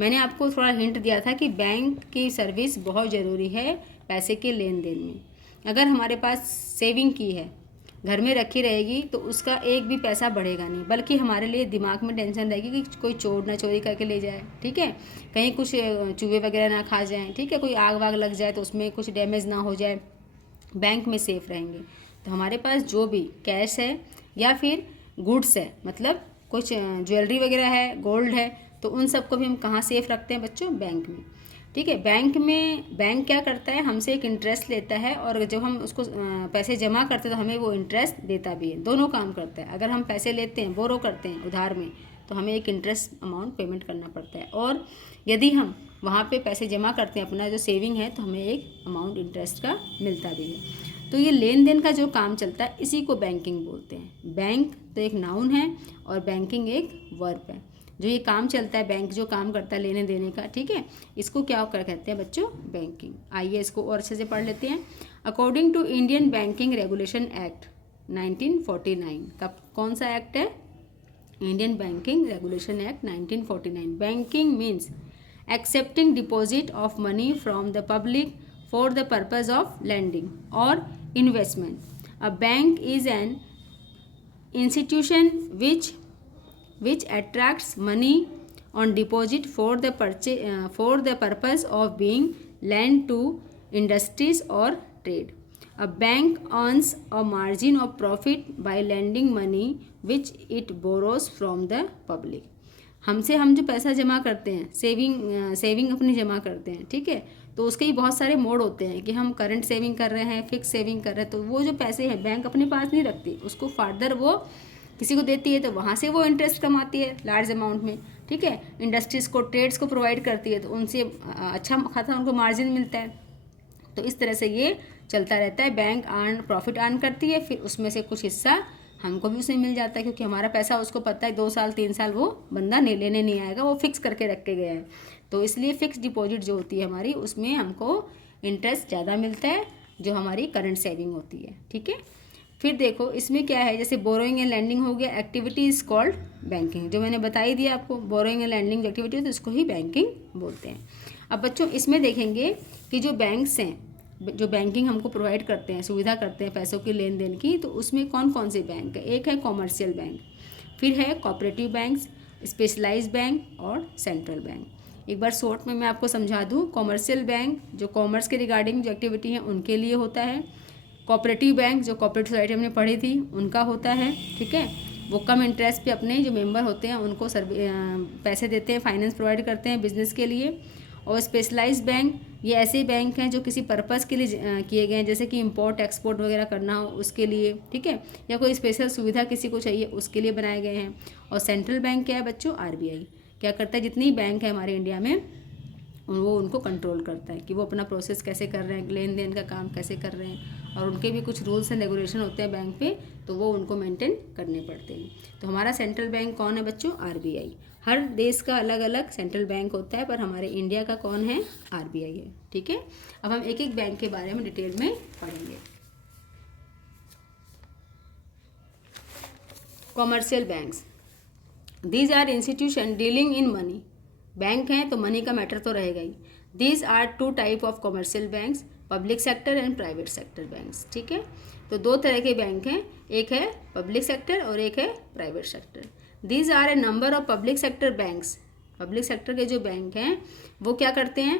मैंने आपको थोड़ा हिंट दिया था कि बैंक की सर्विस बहुत ज़रूरी है पैसे के लेन देन में। अगर हमारे पास सेविंग की है, घर में रखी रहेगी, तो उसका एक भी पैसा बढ़ेगा नहीं, बल्कि हमारे लिए दिमाग में टेंशन रहेगी कि कोई चोर ना चोरी करके ले जाए। ठीक है, कहीं कुछ चूहे वगैरह ना खा जाएं। ठीक है, कोई आग वाग लग जाए तो उसमें कुछ डैमेज ना हो जाए, बैंक में सेफ़ रहेंगे। तो हमारे पास जो भी कैश है या फिर गुड्स है, मतलब कुछ ज्वेलरी वगैरह है, गोल्ड है, तो उन सबको भी हम कहाँ सेफ़ रखते हैं बच्चों, बैंक में। ठीक है, बैंक क्या करता है, हमसे एक इंटरेस्ट लेता है, और जब हम उसको पैसे जमा करते हैं तो हमें वो इंटरेस्ट देता भी है। दोनों काम करता है। अगर हम पैसे लेते हैं, बोरो करते हैं उधार में, तो हमें एक इंटरेस्ट अमाउंट पेमेंट करना पड़ता है, और यदि हम वहाँ पे पैसे जमा करते हैं, अपना जो सेविंग है, तो हमें एक अमाउंट इंटरेस्ट का मिलता भी है। तो ये लेन देन का जो काम चलता है, इसी को बैंकिंग बोलते हैं। बैंक तो एक नाउन है और बैंकिंग एक वर्ब है। जो ये काम चलता है, बैंक जो काम करता है लेने देने का, ठीक है, इसको क्या कर कहते हैं बच्चों, बैंकिंग। आइए इसको और अच्छे से पढ़ लेते हैं। According to Indian banking regulation act 1949, कब कौन सा एक्ट है, Indian banking regulation act 1949। Banking means accepting deposit of money from the public for the purpose of lending और investment. A bank is an institution which which attracts money on deposit for the purpose of being lent to industries or trade. A bank earns a margin of profit by lending money which it borrows from the public. हमसे हम जो पैसा जमा करते हैं, सेविंग अपनी जमा करते हैं, ठीक है, तो उसके ही बहुत सारे मोड होते हैं कि हम करंट सेविंग कर रहे हैं, फिक्स सेविंग कर रहे हैं, तो वो जो पैसे हैं बैंक अपने पास नहीं रखती, उसको फार्दर वो किसी को देती है, तो वहाँ से वो इंटरेस्ट कमाती है लार्ज अमाउंट में, ठीक है। इंडस्ट्रीज़ को, ट्रेड्स को प्रोवाइड करती है, तो उनसे अच्छा खासा उनको मार्जिन मिलता है। तो इस तरह से ये चलता रहता है। बैंक प्रॉफिट अर्न करती है, फिर उसमें से कुछ हिस्सा हमको भी उसमें मिल जाता है, क्योंकि हमारा पैसा उसको पता है 2 साल 3 साल वो बंदा लेने नहीं आएगा, वो फिक्स करके रख के गया है। तो इसलिए फिक्स डिपॉजिट जो होती है हमारी, उसमें हमको इंटरेस्ट ज़्यादा मिलता है जो हमारी करंट सेविंग होती है, ठीक है। फिर देखो इसमें क्या है, जैसे बोरोइंग एंड लैंडिंग हो गया, एक्टिविटी इज कॉल्ड बैंकिंग, जो मैंने बता ही दिया आपको, बोरोइंग एंड लैंडिंग जो एक्टिविटी होती है उसको ही बैंकिंग बोलते हैं। अब बच्चों इसमें देखेंगे कि जो बैंक्स हैं, जो बैंकिंग हमको प्रोवाइड करते हैं, सुविधा करते हैं पैसों की लेन देन की, तो उसमें कौन कौन से बैंक है। एक है कॉमर्शियल बैंक, फिर है कोऑपरेटिव बैंक्स, स्पेशलाइज्ड बैंक और सेंट्रल बैंक। एक बार शॉर्ट में मैं आपको समझा दूँ, कॉमर्शियल बैंक जो कॉमर्स के रिगार्डिंग जो एक्टिविटी है उनके लिए होता है, कोऑपरेटिव बैंक जो कोऑपरेटिव सोसाइटी हमने पढ़ी थी उनका होता है, ठीक है, वो कम इंटरेस्ट पे अपने जो मेंबर होते हैं उनको पैसे देते हैं, फाइनेंस प्रोवाइड करते हैं बिजनेस के लिए। और स्पेशलाइज्ड बैंक ये ऐसे बैंक हैं जो किसी पर्पज़ के लिए किए गए हैं, जैसे कि इंपोर्ट एक्सपोर्ट वगैरह करना हो उसके लिए, ठीक है, या कोई स्पेशल सुविधा किसी को चाहिए उसके लिए बनाए गए हैं। और सेंट्रल बैंक क्या है बच्चों, आरबीआई क्या करता है, जितनी बैंक है हमारे इंडिया में वो उनको कंट्रोल करता है कि वो अपना प्रोसेस कैसे कर रहे हैं, लेन देन का काम कैसे कर रहे हैं, और उनके भी कुछ रूल्स एंड रेगुलेशन होते हैं बैंक पे, तो वो उनको मेंटेन करने पड़ते हैं। तो हमारा सेंट्रल बैंक कौन है बच्चों, आरबीआई। हर देश का अलग अलग सेंट्रल बैंक होता है, पर हमारे इंडिया का कौन है, आरबीआई है, ठीक है। अब हम एक एक बैंक के बारे में डिटेल में पढ़ेंगे। Commercial banks, these are institution dealing in money, bank हैं तो मनी का मैटर तो रहेगा ही। These are 2 type of commercial banks, public sector and private sector banks, ठीक है। तो 2 तरह के बैंक हैं, एक है पब्लिक सेक्टर और एक है private sector. These are a number of public sector banks, public sector के जो बैंक हैं वो क्या करते हैं,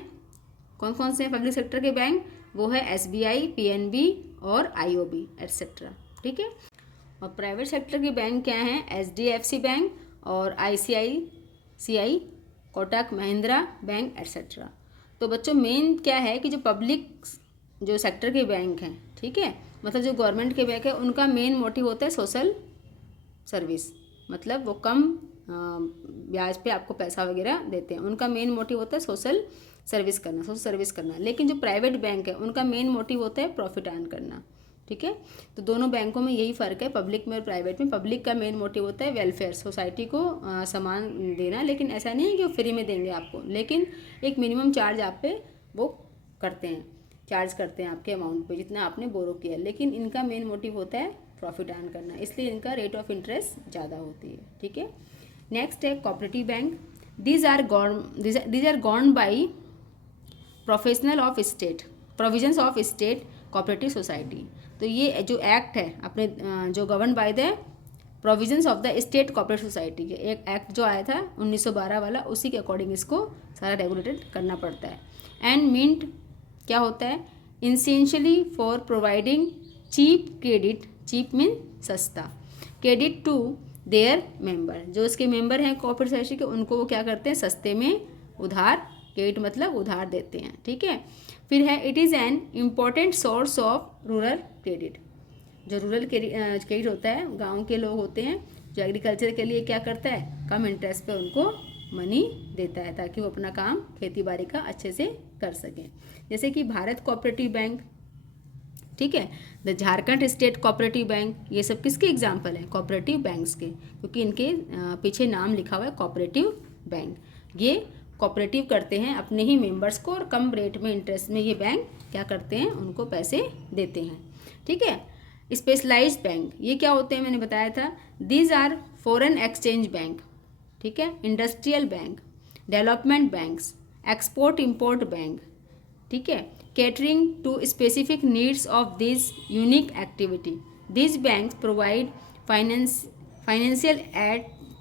कौन कौन से हैं पब्लिक सेक्टर के बैंक, वो है एसबीआई, पीएनबी और आईओबी एटसेट्रा, ठीक है। और प्राइवेट सेक्टर के बैंक क्या हैं, एचडीएफसी बैंक और ICICI, Kotak Mahindra bank etcetera. तो बच्चों मेन क्या है कि जो पब्लिक जो सेक्टर के बैंक हैं, ठीक है, मतलब जो गवर्नमेंट के बैंक है, उनका मेन मोटिव होता है सोशल सर्विस, मतलब वो कम ब्याज पे आपको पैसा वगैरह देते हैं, उनका मेन मोटिव होता है सोशल सर्विस करना। लेकिन जो प्राइवेट बैंक है उनका मेन मोटिव होता है प्रॉफिट अर्न करना, ठीक है। तो दोनों बैंकों में यही फ़र्क है, पब्लिक में और प्राइवेट में। पब्लिक का मेन मोटिव होता है वेलफेयर, सोसाइटी को सामान देना, लेकिन ऐसा नहीं है कि वो फ्री में देंगे आपको, लेकिन एक मिनिमम चार्ज आप पे वो करते हैं, चार्ज करते हैं आपके अमाउंट पे जितना आपने बोरो किया, लेकिन इनका मेन मोटिव होता है प्रॉफिट अर्न करना, इसलिए इनका रेट ऑफ इंटरेस्ट ज़्यादा होती है, ठीक है। नेक्स्ट है cooperative bank, these are governed by professional of state, provisions of state cooperative society. तो ये जो एक्ट है अपने जो govern by the provisions of the state cooperative society, एक एक्ट जो आया था 1912 वाला, उसी के अकॉर्डिंग इसको सारा रेगुलेटेड करना पड़ता है। एंड मीन्ट क्या होता है, essentially for providing cheap credit, cheap mean सस्ता, क्रेडिट टू देयर मेंबर, जो इसके मेंबर हैं कोऑपरेटिव सोसाइटी के, उनको वो क्या करते हैं, सस्ते में उधार, क्रेडिट मतलब उधार देते हैं, ठीक है। फिर है it is an important source of rural credit, जो रूरल क्रेडिट होता है, गांव के लोग होते हैं जो एग्रीकल्चर के लिए क्या करता है, कम इंटरेस्ट पे उनको मनी देता है ताकि वो अपना काम खेती बाड़ी का अच्छे से कर सकें। जैसे कि भारत कोऑपरेटिव बैंक, ठीक है, the Jharkhand state cooperative bank, ये सब किसके एग्जाम्पल हैं, कोऑपरेटिव बैंक्स के, क्योंकि इनके पीछे नाम लिखा हुआ है कोऑपरेटिव बैंक। ये कोऑपरेटिव करते हैं अपने ही मेंबर्स को, और कम रेट में इंटरेस्ट में ये बैंक क्या करते हैं, उनको पैसे देते हैं, ठीक है। स्पेशलाइज्ड बैंक ये क्या होते हैं, मैंने बताया था, these are foreign exchange bank, ठीक है, industrial bank, development banks, export import bank, ठीक है, catering to specific needs of this unique activity. These banks provide financial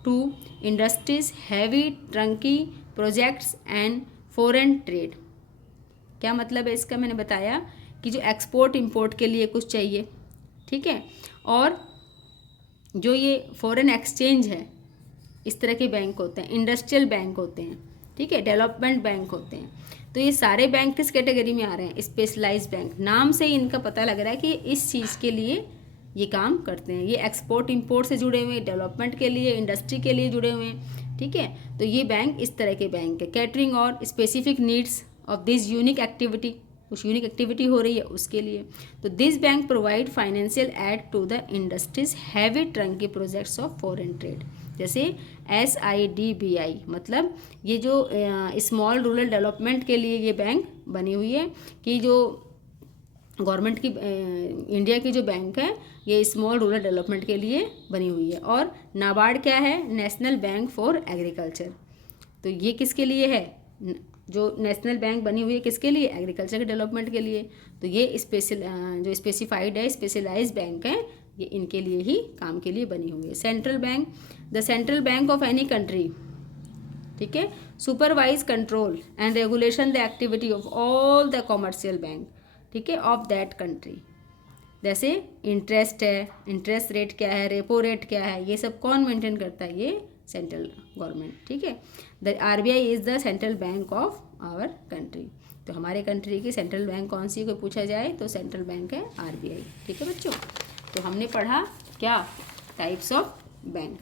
to industries, heavy turnkey projects and foreign trade. क्या मतलब है इसका, मैंने बताया कि जो एक्सपोर्ट इंपोर्ट के लिए कुछ चाहिए, ठीक है, और जो ये फॉरेन एक्सचेंज है, इस तरह के बैंक होते हैं, इंडस्ट्रियल बैंक होते हैं, ठीक है, डेवलपमेंट बैंक होते हैं। तो ये सारे बैंक किस कैटेगरी में आ रहे हैं, स्पेशलाइज्ड बैंक। नाम से ही इनका पता लग रहा है कि इस चीज़ के लिए ये काम करते हैं। ये एक्सपोर्ट इंपोर्ट से जुड़े हुए हैं, डेवलपमेंट के लिए, इंडस्ट्री के लिए जुड़े हुए हैं, ठीक है। तो ये बैंक इस तरह के बैंक है। Catering or specific needs of this unique activity, कुछ यूनिक एक्टिविटी हो रही है उसके लिए। तो this bank provide financial aid to the industries heavy turnkey projects of foreign trade. जैसे SIDBI, मतलब ये जो स्मॉल रूरल डेवलपमेंट के लिए ये बैंक बनी हुई है कि जो गवर्नमेंट की इंडिया की जो बैंक है ये स्मॉल रूरल डेवलपमेंट के लिए बनी हुई है। और नाबार्ड क्या है, नेशनल बैंक फॉर एग्रीकल्चर। तो ये किसके लिए है, जो नेशनल बैंक बनी हुई है किसके लिए, एग्रीकल्चर के डेवलपमेंट के लिए। तो ये जो स्पेसिफाइड है, स्पेशलाइज्ड बैंक है, ये इनके लिए ही काम के लिए बनी हुई है। Central bank, the central bank of any country, ठीक है, supervise control and regulation the activity of all the commercial bank, ठीक है, ऑफ दैट कंट्री। जैसे इंटरेस्ट है, इंटरेस्ट रेट क्या है, रेपो रेट क्या है, ये सब कौन मेंटेन करता है, ये सेंट्रल गवर्नमेंट, ठीक है। The RBI is the central bank of our country. तो हमारे कंट्री की सेंट्रल बैंक कौन सी, को पूछा जाए तो सेंट्रल बैंक है RBI, ठीक है बच्चों। तो हमने पढ़ा क्या, टाइप्स ऑफ बैंक।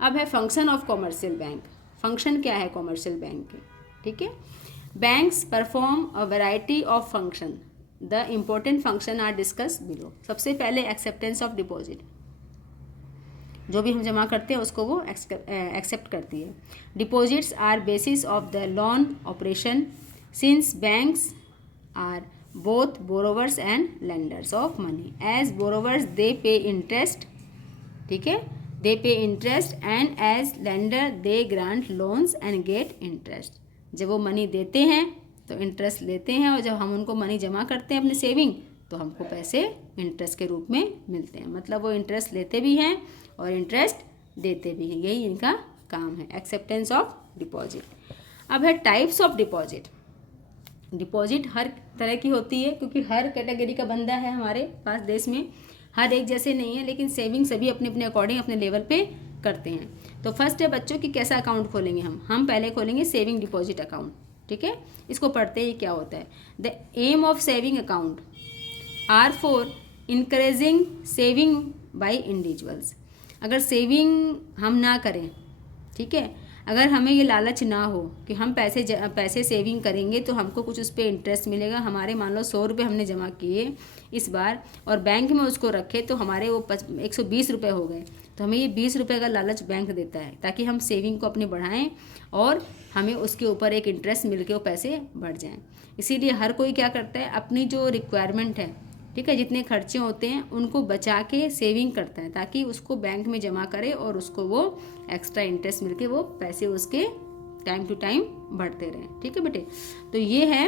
अब है function of commercial bank. Function क्या है कॉमर्शियल बैंक के, ठीक है। Banks perform a variety of function, the important function are discuss below. सबसे पहले एक्सेप्टेंस ऑफ डिपॉजिट, जो भी हम जमा करते हैं उसको वो एक्सेप्ट करती है। Deposits are basis of the loan operation, since banks are both borrowers and lenders of money. As borrowers they pay interest, ठीक है, they pay interest, and as lender they grant loans and get interest. जब वो मनी देते हैं तो इंटरेस्ट लेते हैं, और जब हम उनको मनी जमा करते हैं अपने सेविंग तो हमको पैसे इंटरेस्ट के रूप में मिलते हैं। मतलब वो इंटरेस्ट लेते भी हैं और इंटरेस्ट देते भी हैं, यही इनका काम है, एक्सेप्टेंस ऑफ डिपॉजिट। अब है टाइप्स ऑफ डिपॉजिट। डिपॉजिट हर तरह की होती है क्योंकि हर कैटेगरी का बंदा है हमारे पास देश में, हर एक जैसे नहीं है, लेकिन सेविंग सभी अपने अपने अकॉर्डिंग अपने लेवल पे करते हैं। तो फर्स्ट है बच्चों कि कैसा अकाउंट खोलेंगे हम पहले खोलेंगे सेविंग डिपॉजिट अकाउंट, ठीक है। इसको पढ़ते ही क्या होता है, the aim of saving account are for encouraging saving by individuals. अगर सेविंग हम ना करें, ठीक है, अगर हमें ये लालच ना हो कि हम पैसे सेविंग करेंगे तो हमको कुछ उस पर इंटरेस्ट मिलेगा, हमारे मान लो 100 रुपये हमने जमा किए इस बार और बैंक में उसको रखे तो हमारे वो 120 रुपये हो गए, तो हमें ये 20 रुपये का लालच बैंक देता है ताकि हम सेविंग को अपने बढ़ाएं और हमें उसके ऊपर एक इंटरेस्ट मिल के वो पैसे बढ़ जाएं। इसीलिए हर कोई क्या करता है, अपनी जो रिक्वायरमेंट है, ठीक है, जितने खर्चे होते हैं उनको बचा के सेविंग करता है ताकि उसको बैंक में जमा करे और उसको वो एक्स्ट्रा इंटरेस्ट मिलके वो पैसे उसके टाइम टू टाइम बढ़ते रहें, ठीक है बेटे। तो ये है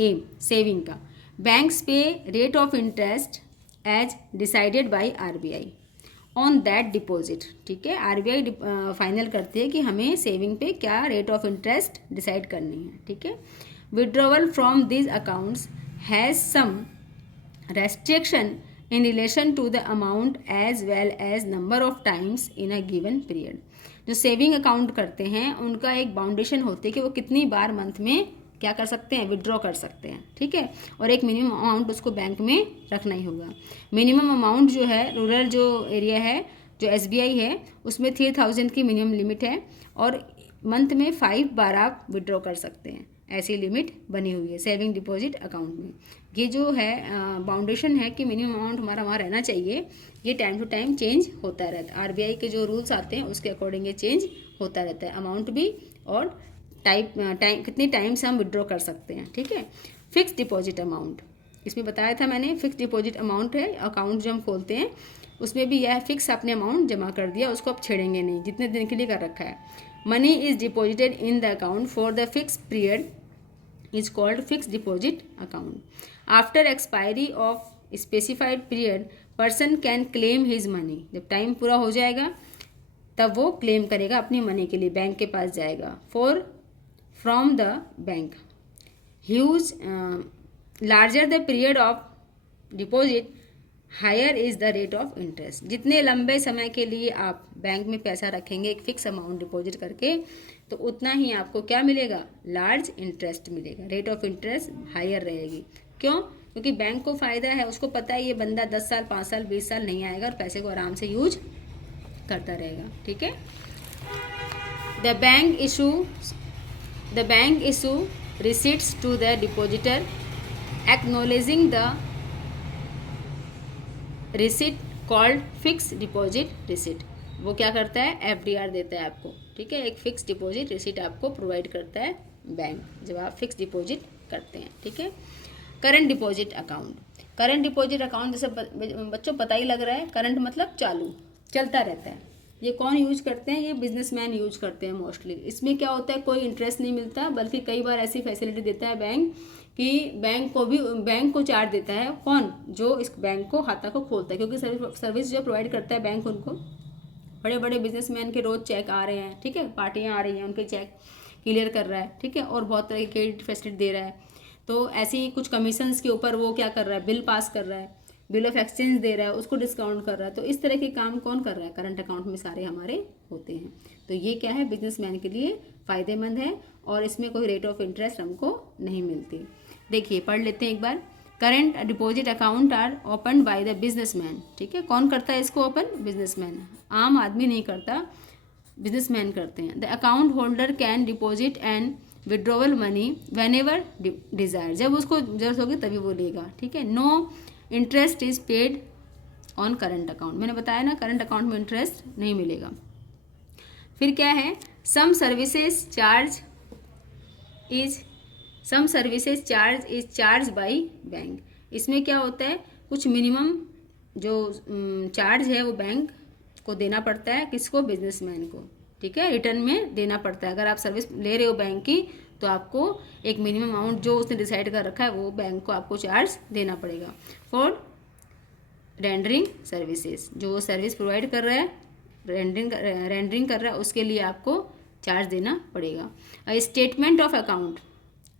एम सेविंग का। Banks pay rate of interest as decided by RBI on that deposit, ठीक है। RBI फाइनल करती है कि हमें सेविंग पे क्या रेट ऑफ इंटरेस्ट डिसाइड करनी है, ठीक है। Withdrawal from this accounts has some restriction in relation to the amount as well as number of times in a given period। जो सेविंग अकाउंट करते हैं उनका एक बाउंडेशन होती है कि वो कितनी बार मंथ में क्या कर सकते हैं, विड्रॉ कर सकते हैं, ठीक है, और एक मिनिमम अमाउंट उसको बैंक में रखना ही होगा। मिनिमम अमाउंट जो है रूरल जो एरिया है, जो SBI है उसमें 3000 की मिनिमम लिमिट है और मंथ में 5 बार आप विड्रॉ कर सकते हैं, ऐसी लिमिट बनी हुई है सेविंग डिपॉजिट अकाउंट में। ये जो है बाउंडेशन है कि मिनिमम अमाउंट हमारा वहाँ रहना चाहिए, ये टाइम टू टाइम चेंज होता रहता है। RBI के जो रूल्स आते हैं उसके अकॉर्डिंग ये चेंज होता रहता है, अमाउंट भी और कितनी टाइम से हम विड्रॉ कर सकते हैं, ठीक है। फिक्स डिपॉजिट अमाउंट, इसमें बताया था मैंने, फिक्स डिपॉजिट अमाउंट है, अकाउंट जो हम खोलते हैं उसमें भी यह फिक्स आपने अमाउंट जमा कर दिया, उसको आप छेड़ेंगे नहीं, जितने दिन के लिए कर रखा है। Money is deposited in the account for the fix period is called fixed deposit account. After expiry of specified period, person can claim his money. जब टाइम पूरा हो जाएगा तब वो क्लेम करेगा अपनी मनी के लिए, बैंक के पास जाएगा। From the bank, huge larger the period of deposit higher is the rate of interest. जितने लंबे समय के लिए आप बैंक में पैसा रखेंगे एक फिक्स अमाउंट डिपॉजिट करके, तो उतना ही आपको क्या मिलेगा, लार्ज इंटरेस्ट मिलेगा, रेट ऑफ इंटरेस्ट हायर रहेगी। क्यों? क्योंकि बैंक को फ़ायदा है, उसको पता है ये बंदा 10 साल 5 साल 20 साल नहीं आएगा और पैसे को आराम से यूज करता रहेगा। ठीक है। The bank issue receipts to the depositor acknowledging the receipt called fixed deposit receipt। वो क्या करता है, FDR देता है आपको। ठीक है, एक फिक्स डिपॉजिट रिसीट आपको प्रोवाइड करता है बैंक जब आप फिक्स डिपॉजिट करते हैं। ठीक है। Current deposit account, current deposit account जैसे बच्चों पता ही लग रहा है, करंट मतलब चालू, चलता रहता है। ये कौन यूज करते हैं, ये बिजनेसमैन यूज करते हैं मोस्टली। इसमें क्या होता है, कोई इंटरेस्ट नहीं मिलता, बल्कि कई बार ऐसी फैसिलिटी देता है बैंक कि बैंक को चार्ज देता है कौन, जो इस बैंक को खाता को खोलता है, क्योंकि सर्विस जो प्रोवाइड करता है बैंक उनको, बड़े बड़े बिजनेसमैन के रोज चेक आ रहे हैं। ठीक है, पार्टियां आ रही हैं, उनके चेक क्लियर कर रहा है। ठीक है, और बहुत तरह की क्रेडिट फैसिलिटी दे रहा है। तो ऐसे ही कुछ कमीशंस के ऊपर वो क्या कर रहा है, बिल पास कर रहा है, बिल ऑफ एक्सचेंज दे रहा है, उसको डिस्काउंट कर रहा है। तो इस तरह के काम कौन कर रहा है, करंट अकाउंट में सारे हमारे होते हैं। तो ये क्या है, बिजनेसमैन के लिए फ़ायदेमंद है और इसमें कोई रेट ऑफ इंटरेस्ट हमको नहीं मिलती। देखिए पढ़ लेते हैं एक बार। Current deposit account are open by the businessman. ठीक है, कौन करता है इसको ओपन, बिजनेसमैन, आम आदमी नहीं करता, बिजनेसमैन करते हैं। The account holder can deposit and withdrawal money whenever desire, जब उसको जरूरत होगी तभी वो लेगा। ठीक है। No interest is paid on current account, मैंने बताया ना करंट अकाउंट में इंटरेस्ट नहीं मिलेगा। फिर क्या है, some services charge is charge by bank. इसमें क्या होता है, कुछ मिनिमम जो चार्ज है वो बैंक को देना पड़ता है, किसको, बिजनेसमैन को। ठीक है, रिटर्न में देना पड़ता है। अगर आप सर्विस ले रहे हो बैंक की तो आपको एक मिनिमम अमाउंट जो उसने डिसाइड कर रखा है वो बैंक को आपको चार्ज देना पड़ेगा। फॉर रेंडरिंग सर्विसेज, जो वो सर्विस प्रोवाइड कर रहा है, रेंडरिंग कर रहा है, उसके लिए आपको चार्ज देना पड़ेगा। A statement of account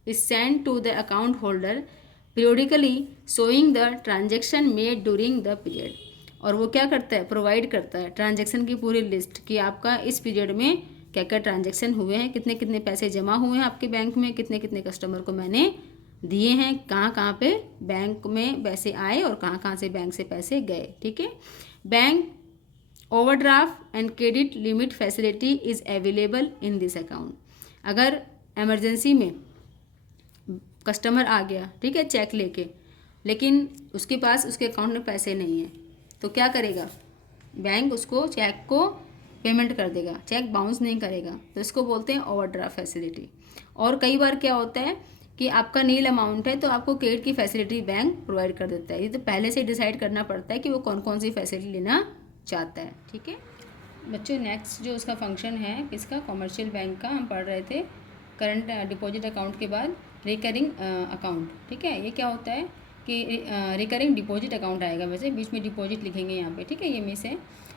is send to the account holder periodically showing the transaction made during the period. और वो क्या करता है, प्रोवाइड करता है ट्रांजैक्शन की पूरी लिस्ट कि आपका इस पीरियड में क्या क्या ट्रांजैक्शन हुए हैं, कितने कितने पैसे जमा हुए हैं आपके बैंक में, कितने कितने कस्टमर को मैंने दिए हैं, कहाँ कहाँ पे बैंक में पैसे आए और कहाँ कहाँ से बैंक से पैसे गए। ठीक है। Bank overdraft and credit limit facility is available in this account. अगर इमरजेंसी में कस्टमर आ गया, ठीक है, चेक लेके, लेकिन उसके पास उसके अकाउंट में पैसे नहीं है, तो क्या करेगा, बैंक उसको चेक को पेमेंट कर देगा, चेक बाउंस नहीं करेगा। तो इसको बोलते हैं ओवरड्राफ्ट फैसिलिटी। और कई बार क्या होता है कि आपका नील अमाउंट है तो आपको क्रेडिट की फैसिलिटी बैंक प्रोवाइड कर देता है। ये तो पहले से डिसाइड करना पड़ता है कि वो कौन कौन सी फैसिलिटी लेना चाहता है। ठीक है बच्चों, नेक्स्ट जो उसका फंक्शन है किसका, कॉमर्शियल बैंक का, हम पढ़ रहे थे करंट डिपॉजिट अकाउंट के बाद रिकरिंग अकाउंट। ठीक है, ये क्या होता है कि रिकरिंग डिपॉजिट अकाउंट आएगा, वैसे बीच में डिपॉजिट लिखेंगे यहाँ पे। ठीक है, ये मिस है।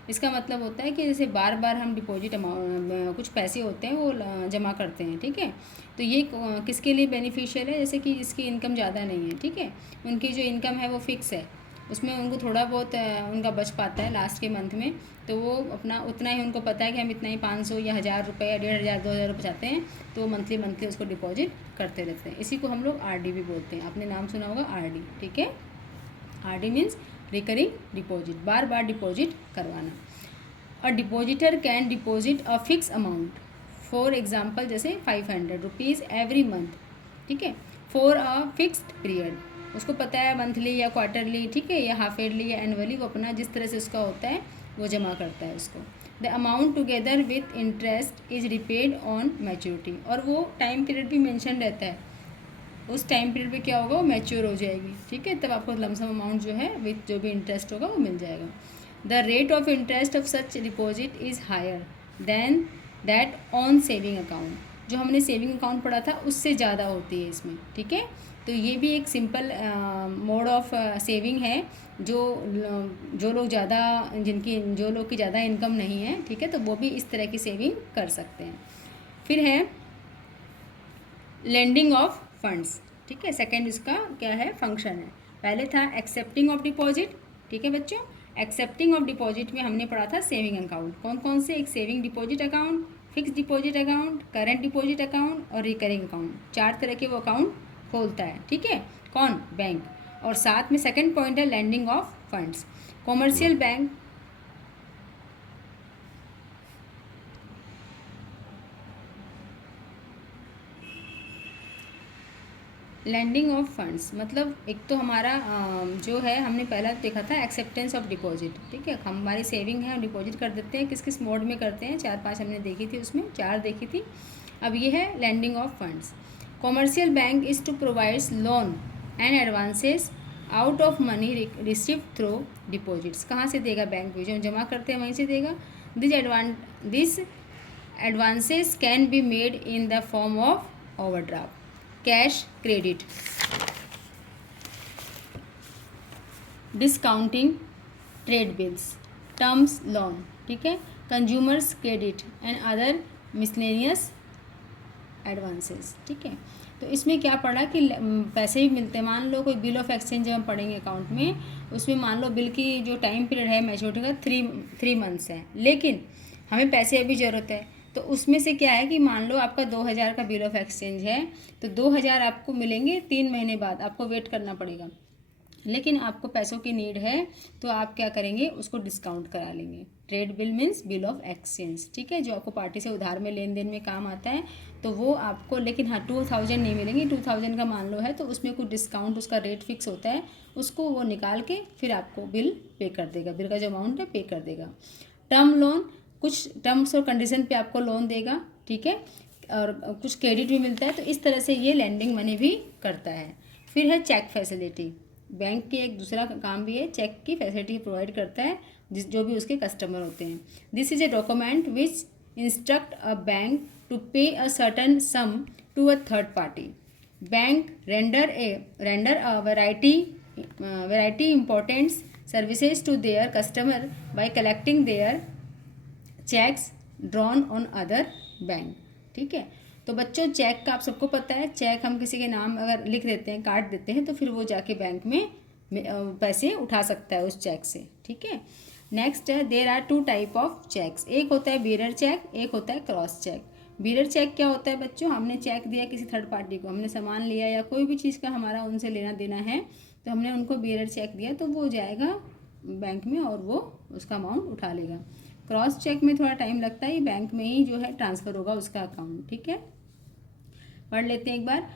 इसका मतलब होता है कि जैसे बार बार हम डिपॉजिट अमाउंट कुछ पैसे होते हैं वो जमा करते हैं। ठीक है, तो ये किसके लिए बेनिफिशियल है, जैसे कि जिसकी इनकम ज़्यादा नहीं है, ठीक है, उनकी जो इनकम है वो फिक्स है, उसमें उनको थोड़ा बहुत उनका बच पाता है लास्ट के मंथ में, तो वो अपना उतना ही उनको पता है कि हम इतना ही 500 या 1000 रुपये या 1500 2000 रुपये चाहते हैं, तो वो मंथली उसको डिपॉजिट करते रहते हैं। इसी को हम लोग RD भी बोलते हैं, आपने नाम सुना होगा RD। ठीक है, RD मीन्स रिकरिंग डिपॉजिट, बार बार डिपॉजिट करवाना। A depositor can deposit a fix amount, for example जैसे 500 रुपीज़ एवरी मंथ, ठीक है, फॉर अ फिक्स्ड पीरियड। उसको पता है मंथली या क्वार्टरली, ठीक है, या हाफ ईयरली या एनुअली, वो अपना जिस तरह से उसका होता है वो जमा करता है उसको। The amount together with interest is repaid on maturity, और वो टाइम पीरियड भी मेंशन रहता है, उस टाइम पीरियड पे क्या होगा, वो मैच्योर हो जाएगी। ठीक है, तब आपको लमसम अमाउंट जो है विथ जो भी इंटरेस्ट होगा वो मिल जाएगा। The rate of interest of such deposit is higher than that on saving account. जो हमने सेविंग अकाउंट पढ़ा था उससे ज़्यादा होती है इसमें, ठीक है। तो ये भी एक सिंपल मोड ऑफ सेविंग है जो जो लोग ज़्यादा जो लोग की ज़्यादा इनकम नहीं है, ठीक है, तो वो भी इस तरह की सेविंग कर सकते हैं। फिर है लेंडिंग ऑफ फंड्स, ठीक है, सेकंड इसका क्या है, फंक्शन है। पहले था एक्सेप्टिंग ऑफ डिपॉजिट, ठीक है बच्चों। एक्सेप्टिंग ऑफ डिपॉजिट में हमने पढ़ा था सेविंग अकाउंट, कौन कौन से, एक saving deposit account, fix deposit account, current deposit account और रिकरिंग अकाउंट, 4 तरह के वो अकाउंट खोलता है, ठीक है, कौन, बैंक। और साथ में सेकंड पॉइंट है lending of funds. Commercial bank, lending of funds मतलब एक तो हमारा जो है हमने पहला देखा था एक्सेप्टेंस ऑफ डिपॉजिट, ठीक है, हमारी सेविंग है हम डिपॉजिट कर देते हैं, किस किस मोड में करते हैं, 4-5 हमने देखी थी, उसमें 4 देखी थी। अब ये है lending of funds. Commercial bank is to provides loan and advances out of money receive through deposits. कहाँ से देगा बैंक भी, जो हम जमा करते हैं वहीं से देगा। This advances can be made in the form of overdraft, cash credit, discounting trade bills, terms loan, ठीक है, consumers credit and other miscellaneous advances, ठीक है। तो इसमें क्या पढ़ा कि पैसे भी मिलते हैं, मान लो कोई बिल ऑफ एक्सचेंज जब हम पढ़ेंगे अकाउंट में, उसमें मान लो बिल की जो टाइम पीरियड है मैच्योरिटी का 3 मंथ्स है, लेकिन हमें पैसे अभी ज़रूरत है, तो उसमें से क्या है कि मान लो आपका 2000 का बिल ऑफ एक्सचेंज है, तो 2000 आपको मिलेंगे 3 महीने बाद, आपको वेट करना पड़ेगा, लेकिन आपको पैसों की नीड है तो आप क्या करेंगे, उसको डिस्काउंट करा लेंगे। Trade bill means bill of exchange, ठीक है, जो आपको पार्टी से उधार में लेन देन में काम आता है, तो वो आपको, लेकिन हाँ 2000 नहीं मिलेंगे, 2000 का मान लो है तो उसमें कुछ डिस्काउंट, उसका रेट फिक्स होता है, उसको वो निकाल के फिर आपको बिल पे कर देगा, बिल का जो अमाउंट है पे कर देगा। टर्म लोन, कुछ टर्म्स और कंडीशन पे आपको लोन देगा, ठीक है, और कुछ क्रेडिट भी मिलता है, तो इस तरह से ये लैंडिंग मनी भी करता है। फिर है चेक फैसिलिटी, बैंक के एक दूसरा काम भी है, चेक की फैसिलिटी प्रोवाइड करता है जो भी उसके कस्टमर होते हैं। This is a document which instruct a bank to pay a certain sum to a third party. Bank render a variety importants services to their customer by collecting their cheques drawn on other bank, ठीक है। तो बच्चों चेक का आप सबको पता है, चेक हम किसी के नाम अगर लिख देते हैं, काट देते हैं, तो फिर वो जाके बैंक में पैसे उठा सकता है उस चेक से, ठीक है। नेक्स्ट है there are 2 type of cheques, एक होता है बियरर चेक, एक होता है क्रॉस चेक। बियरर चेक क्या होता है बच्चों, हमने चेक दिया किसी थर्ड पार्टी को, हमने सामान लिया या कोई भी चीज़ का हमारा उनसे लेना देना है, तो हमने उनको बियरर चेक दिया, तो वो जाएगा बैंक में और वो उसका अमाउंट उठा लेगा। क्रॉस चेक में थोड़ा टाइम लगता है, बैंक में ही जो है ट्रांसफ़र होगा उसका अकाउंट, ठीक है। पढ़ लेते हैं एक बार।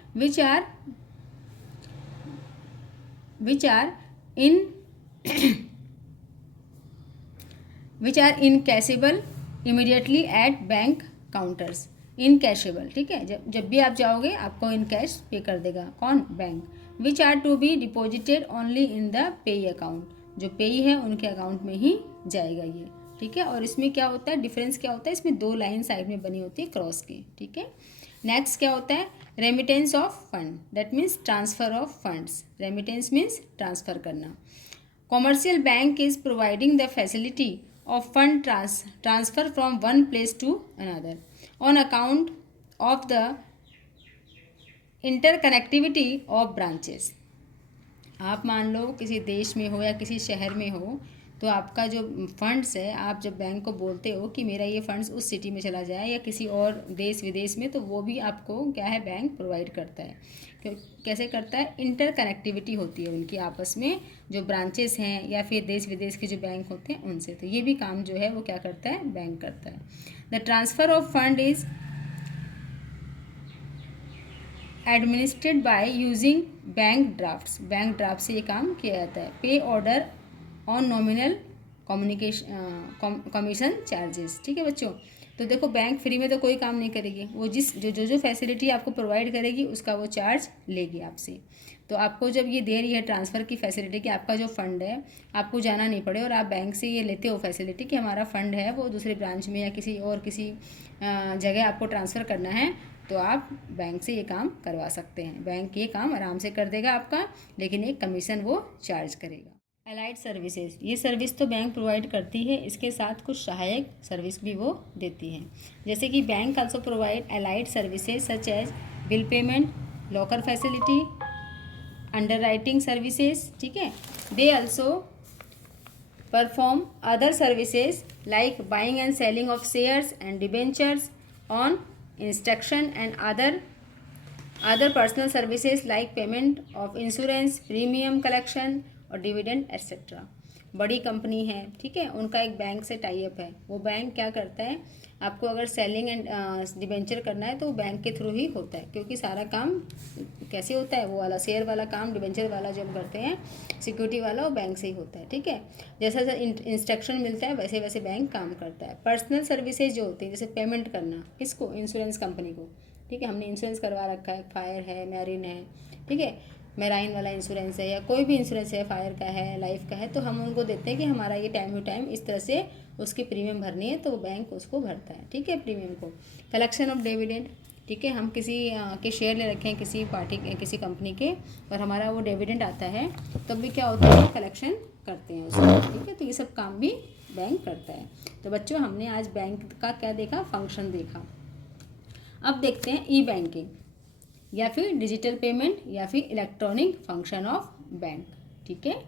Which are encashable immediately at bank counters, encashable, ठीक है, जब भी आप जाओगे आपको इन कैश पे कर देगा, कौन, bank. Which are to be deposited only in the payee account, जो पेई है उनके अकाउंट में ही जाएगा ये, ठीक है। और इसमें क्या होता है, डिफरेंस क्या होता है, इसमें 2 लाइन साइड में बनी होती है क्रॉस की, ठीक है। नेक्स्ट क्या होता है, remittance of fund, that means transfer of funds, remittance means transfer करना। Commercial bank is providing the facility of fund transfer from one place to another on account of the interconnectivity of branches. आप मान लो किसी देश में हो या किसी शहर में हो, तो आपका जो फंड्स है, आप जब बैंक को बोलते हो कि मेरा ये फंड्स उस सिटी में चला जाए या किसी और देश विदेश में, तो वो भी आपको क्या है, बैंक प्रोवाइड करता है। कैसे करता है, इंटर कनेक्टिविटी होती है उनकी आपस में, जो ब्रांचेस हैं या फिर देश विदेश के जो बैंक होते हैं उनसे, तो ये भी काम जो है वो क्या करता है, बैंक करता है। The transfer of fund is administered by using bank drafts, bank draft से ये काम किया जाता है। पे order on nominal commission charges, ठीक है बच्चों। तो देखो बैंक फ्री में तो कोई काम नहीं करेगी, वो जो फैसिलिटी आपको प्रोवाइड करेगी उसका वो चार्ज लेगी आपसे। तो आपको जब ये दे रही है ट्रांसफ़र की फैसिलिटी कि आपका जो फ़ंड है आपको जाना नहीं पड़े, और आप बैंक से ये लेते हो फैसिलिटी कि हमारा फ़ंड है वो दूसरे ब्रांच में या किसी जगह आपको ट्रांसफ़र करना है, तो आप बैंक से ये काम करवा सकते हैं। बैंक ये काम आराम से कर देगा आपका, लेकिन एक कमीशन वो चार्ज करेगा। अलाइड सर्विसेज, ये सर्विस तो बैंक प्रोवाइड करती है, इसके साथ कुछ सहायक सर्विस भी वो देती है। जैसे कि bank also provide allied services such as bill payment, locker facility, underwriting services, ठीक है। They also perform other services like buying and selling of shares and debentures on instruction and other personal services like payment of insurance, premium collection और डिविडेंड एट्सेट्रा। बड़ी कंपनी है, ठीक है, उनका एक बैंक से टाई अप है। वो बैंक क्या करता है, आपको अगर सेलिंग एंड डिबेंचर करना है तो वो बैंक के थ्रू ही होता है, क्योंकि सारा काम कैसे होता है, वो वाला शेयर वाला काम, डिबेंचर वाला जो हम करते हैं, सिक्योरिटी वाला, वो बैंक से ही होता है, ठीक है। जैसा जैसा इंस्ट्रक्शन मिलता है वैसे वैसे बैंक काम करता है। पर्सनल सर्विसेज जो होती है, जैसे पेमेंट करना, किसको, इंश्योरेंस कंपनी को, ठीक है, हमने इंश्योरेंस करवा रखा है, फायर है, मैरिन है, ठीक है, मेराइन वाला इंश्योरेंस है, या कोई भी इंश्योरेंस है, फायर का है, लाइफ का है, तो हम उनको देते हैं कि हमारा ये टाइम टू टाइम इस तरह से उसकी प्रीमियम भरनी है, तो वो बैंक उसको भरता है, ठीक है, प्रीमियम को। कलेक्शन ऑफ डिविडेंड, ठीक है, हम किसी के शेयर ले रखे हैं किसी पार्टी के, किसी कंपनी के, और हमारा वो डिविडेंड आता है, तब भी क्या होता है, कलेक्शन करते हैं उसको, ठीक है। तो ये सब काम भी बैंक करता है। तो बच्चों, हमने आज बैंक का क्या देखा, फंक्शन देखा। अब देखते हैं ई बैंकिंग, या फिर डिजिटल पेमेंट, या फिर इलेक्ट्रॉनिक फंक्शन ऑफ बैंक, ठीक है।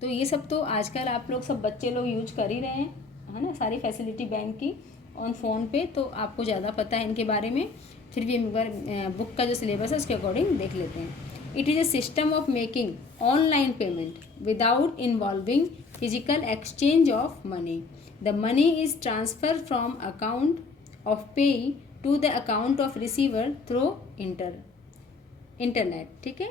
तो ये सब तो आजकल आप लोग सब बच्चे लोग यूज कर ही रहे हैं, है ना, सारी फैसिलिटी बैंक की ऑन फ़ोन पे, तो आपको ज़्यादा पता है इनके बारे में। फिर भी एक बार बुक का जो सिलेबस है उसके अकॉर्डिंग देख लेते हैं। It is a system of making online payment without involving physical exchange of money. The money is transfer from account of pay to the account of receiver through internet, ठीक है।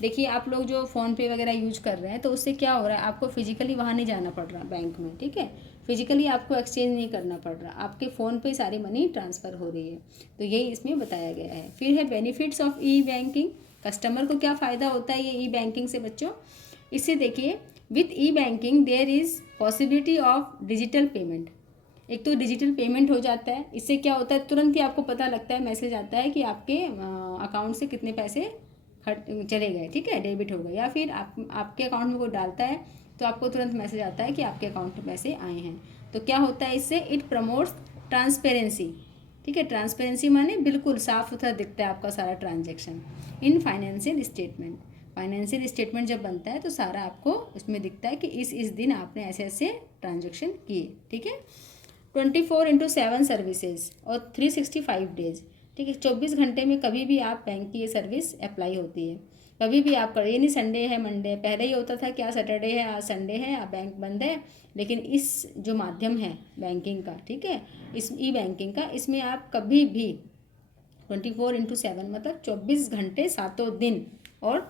देखिए, आप लोग जो फ़ोन पे वगैरह यूज कर रहे हैं, तो उससे क्या हो रहा है, आपको फिजिकली वहाँ नहीं जाना पड़ रहा बैंक में, ठीक है, फिजिकली आपको एक्सचेंज नहीं करना पड़ रहा, आपके फ़ोन पे सारी मनी ट्रांसफ़र हो रही है। तो यही इसमें बताया गया है। फिर है benefits of E banking, customer को क्या फ़ायदा होता है ये ई बैंकिंग से बच्चों। इससे देखिए, with e banking there is possibility of digital payment. एक तो डिजिटल पेमेंट हो जाता है, इससे क्या होता है, तुरंत ही आपको पता लगता है, मैसेज आता है कि आपके अकाउंट से कितने पैसे चले गए, ठीक है, डेबिट हो गए, या फिर आपके अकाउंट में कोई डालता है तो आपको तुरंत मैसेज आता है कि आपके अकाउंट में पैसे आए हैं। तो क्या होता है इससे, इट प्रमोट्स ट्रांसपेरेंसी, ठीक है, ट्रांसपेरेंसी माने बिल्कुल साफ सुथरा दिखता है आपका सारा transaction. In financial statement, financial statement जब बनता है तो सारा आपको उसमें दिखता है कि इस दिन आपने ऐसे ऐसे ट्रांजेक्शन किए, ठीक है। 24/7 सर्विसेज और 365 डेज, ठीक है, 24 घंटे में कभी भी आप बैंक की ये सर्विस अप्लाई होती है, कभी भी आप करिए, नहीं संडे है, मंडे, पहले ही होता था क्या सैटरडे है, आज संडे है, आज बैंक बंद है, लेकिन इस जो माध्यम है बैंकिंग का, ठीक है, इस ई बैंकिंग का, इसमें आप कभी भी 24/7 मतलब 24 घंटे 7 दिन और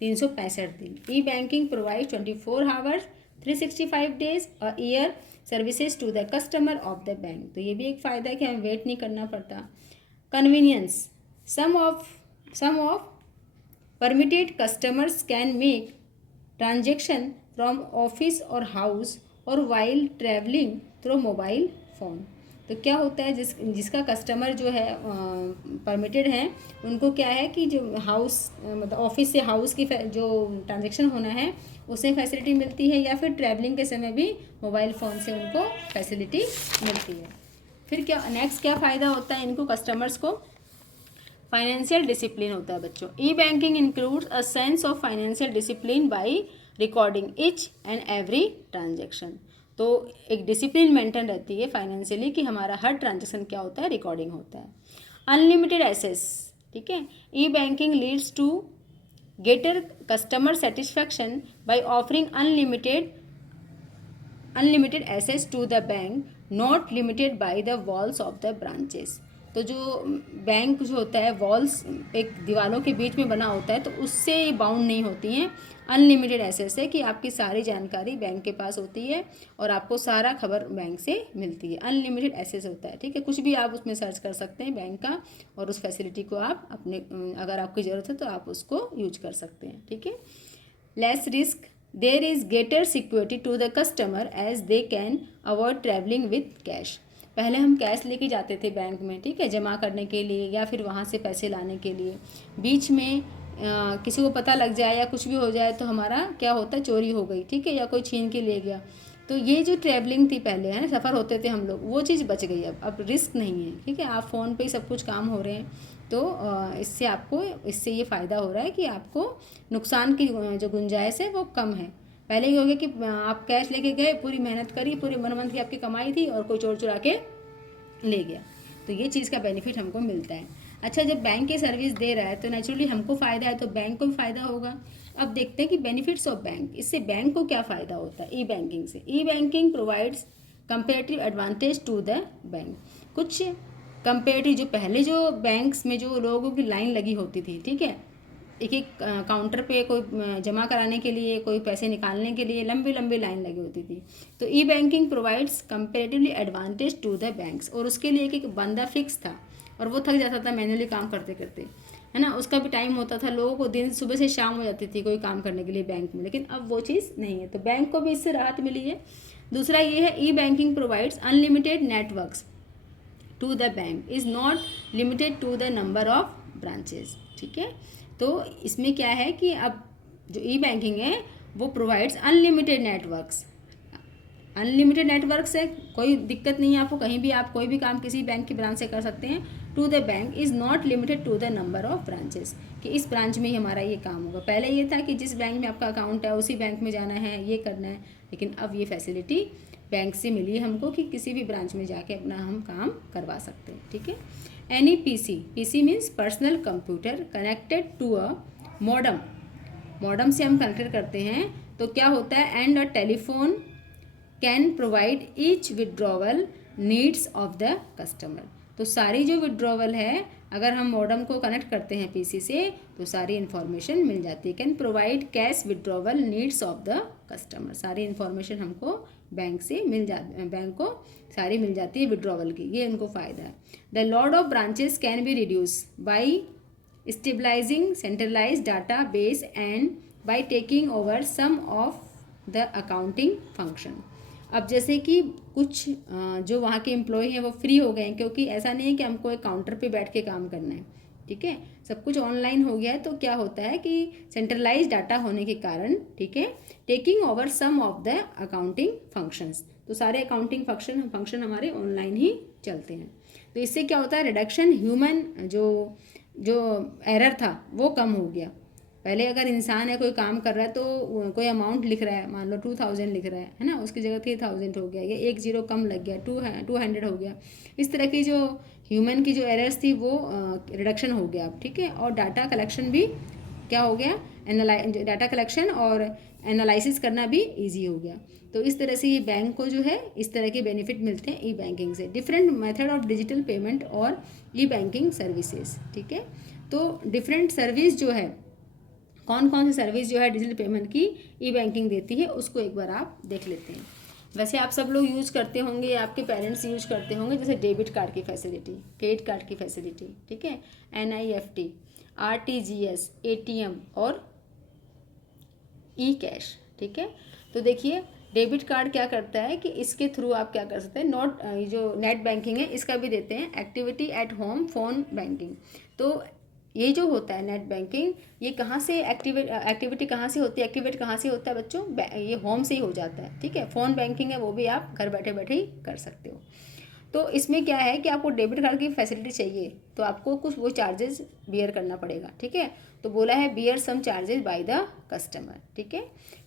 365 दिन। E banking provide 24 hours 365 days a year services to the customer of the bank. तो ये भी एक फ़ायदा है कि हमें वेट नहीं करना पड़ता। Convenience, some of permitted customers can make transaction from office or house और while traveling through mobile phone। तो क्या होता है, जिसका कस्टमर जो है परमिटेड है, उनको क्या है कि जो हाउस मतलब ऑफिस से हाउस की जो ट्रांजेक्शन होना है उसमें फैसिलिटी मिलती है, या फिर ट्रैवलिंग के समय भी मोबाइल फ़ोन से उनको फैसिलिटी मिलती है। फिर क्या नेक्स्ट क्या फ़ायदा होता है इनको कस्टमर्स को, फाइनेंशियल डिसिप्लिन होता है बच्चों। E banking includes a sense of financial discipline by recording each and every transaction. तो एक डिसिप्लिन मेंटेन रहती है फाइनेंशियली कि हमारा हर ट्रांजेक्शन क्या होता है, रिकॉर्डिंग होता है। अनलिमिटेड एक्सेस, ठीक है, e banking leads to greater customer satisfaction by offering unlimited access to the bank, not limited by the walls of the branches। तो जो बैंक जो होता है, वॉल्स एक दीवारों के बीच में बना होता है, तो उससे बाउंड नहीं होती हैं। अनलिमिटेड एक्सेस है कि आपकी सारी जानकारी बैंक के पास होती है और आपको सारा खबर बैंक से मिलती है। अनलिमिटेड एक्सेस होता है, ठीक है, कुछ भी आप उसमें सर्च कर सकते हैं बैंक का, और उस फैसिलिटी को आप अपने अगर आपकी ज़रूरत है तो आप उसको यूज कर सकते हैं, ठीक है। Less risk, there is greater security to the customer as they can avoid travelling with cash. पहले हम कैश लेके जाते थे बैंक में, ठीक है, जमा करने के लिए या फिर वहाँ से पैसे लाने के लिए। बीच में किसी को पता लग जाए या कुछ भी हो जाए तो हमारा क्या होता है, चोरी हो गई, ठीक है, या कोई छीन के ले गया। तो ये जो ट्रैवलिंग थी पहले, है ना, सफ़र होते थे हम लोग, वो चीज़ बच गई। अब रिस्क नहीं है, ठीक है, आप फ़ोन पे ही सब कुछ काम हो रहे हैं। तो इससे ये फ़ायदा हो रहा है कि आपको नुकसान की जो गुंजाइश है वो कम है। पहले ये हो गया कि आप कैश लेके गए, पूरी मेहनत करी, पूरी 1 मंथ की आपकी कमाई थी और कोई चोर चुरा के ले गया। तो ये चीज़ का बेनिफिट हमको मिलता है। अच्छा, जब बैंक ये सर्विस दे रहा है तो नेचुरली हमको फ़ायदा है, तो बैंक को भी फ़ायदा होगा। अब देखते हैं कि बेनिफिट्स ऑफ बैंक, इससे बैंक को क्या फ़ायदा होता है ई बैंकिंग से। E banking provides comparative advantage to the bank. कुछ कंपेरेटिव, जो पहले जो बैंक्स में जो लोगों की लाइन लगी होती थी, ठीक है, एक एक काउंटर पे कोई जमा कराने के लिए, कोई पैसे निकालने के लिए लंबी लंबी लाइन लगी होती थी। तो e banking provides comparatively advantage to the banks, और उसके लिए एक बंदा फिक्स था और वो थक जाता था मैन्युअली काम करते करते, है ना, उसका भी टाइम होता था, लोगों को दिन सुबह से शाम हो जाती थी कोई काम करने के लिए बैंक में। लेकिन अब वो चीज़ नहीं है, तो बैंक को भी इससे राहत मिली है। दूसरा ये है, e banking provides unlimited networks to the bank, is not limited to the number of branches, ठीक है। तो इसमें क्या है कि अब जो ई बैंकिंग है वो provides unlimited networks, unlimited network से कोई दिक्कत नहीं है आपको, कहीं भी आप कोई भी काम किसी बैंक की ब्रांच से कर सकते हैं। To the bank is not limited to the number of branches, कि इस ब्रांच में ही हमारा ये काम होगा। पहले ये था कि जिस बैंक में आपका अकाउंट है उसी बैंक में जाना है, ये करना है, लेकिन अब ये फैसिलिटी बैंक से मिली है हमको कि किसी भी ब्रांच में जाके अपना हम काम करवा सकते हैं, ठीक है। Any PC means personal computer connected to a modem, modem से हम कनेक्टेड करते हैं तो क्या होता है, and a telephone can provide each withdrawal needs of the customer. तो सारी जो विड्रॉवल है, अगर हम मॉडम को कनेक्ट करते हैं पीसी से तो सारी इन्फॉर्मेशन मिल जाती है। Can provide cash withdrawal needs of the customer, सारी इन्फॉर्मेशन हमको बैंक से बैंक को सारी मिल जाती है विड्रॉवल की, ये उनको फ़ायदा है। The lot of branches can be reduce by stabilising centralise data base and by taking over some of the accounting function. अब जैसे कि कुछ जो वहाँ के एम्प्लॉय हैं वो फ्री हो गए हैं, क्योंकि ऐसा नहीं है कि हमको एक काउंटर पे बैठ के काम करना है, ठीक है, सब कुछ ऑनलाइन हो गया है। तो क्या होता है कि सेंट्रलाइज डाटा होने के कारण, ठीक है, taking over some of the accounting functions, तो सारे अकाउंटिंग फंक्शन हमारे ऑनलाइन ही चलते हैं। तो इससे क्या होता है, रिडक्शन, ह्यूमन जो एरर था वो कम हो गया। पहले अगर इंसान है कोई काम कर रहा है तो कोई अमाउंट लिख रहा है, मान लो 2000 लिख रहा है ना, उसकी जगह 3000 हो गया, या एक जीरो कम लग गया, 200 हो गया। इस तरह की जो ह्यूमन की जो एरर्स थी वो रिडक्शन हो गया अब, ठीक है। और डाटा कलेक्शन भी क्या हो गया, डाटा कलेक्शन और एनालिसिस करना भी ईजी हो गया। तो इस तरह से ये बैंक को जो है इस तरह के बेनिफिट मिलते हैं ई बैंकिंग से। Different method of digital payment और ई बैंकिंग सर्विसेज, ठीक है। तो डिफरेंट सर्विस जो है, कौन कौन सी सर्विस जो है डिजिटल पेमेंट की ई बैंकिंग देती है, उसको एक बार आप देख लेते हैं। वैसे आप सब लोग यूज़ करते होंगे, आपके पेरेंट्स यूज करते होंगे, जैसे डेबिट कार्ड की फैसिलिटी, क्रेडिट कार्ड की फैसिलिटी, ठीक है, NIFT, RTGS, ATM और ई कैश, ठीक है। तो देखिए डेबिट कार्ड क्या करता है कि इसके थ्रू आप क्या कर सकते हैं, जो नेट बैंकिंग है इसका भी देते हैं, activity at home phone banking. तो ये जो होता है नेट बैंकिंग, ये कहाँ से एक्टिविटी कहाँ से होती है, एक्टिवेट कहाँ से होता है बच्चों, ये होम से ही हो जाता है, ठीक है। फ़ोन बैंकिंग है वो भी आप घर बैठे बैठे ही कर सकते हो। तो इसमें क्या है कि आपको डेबिट कार्ड की फैसिलिटी चाहिए तो आपको कुछ वो चार्जेस बियर करना पड़ेगा, ठीक है। तो बोला है bear some charges by the customer, ठीक है।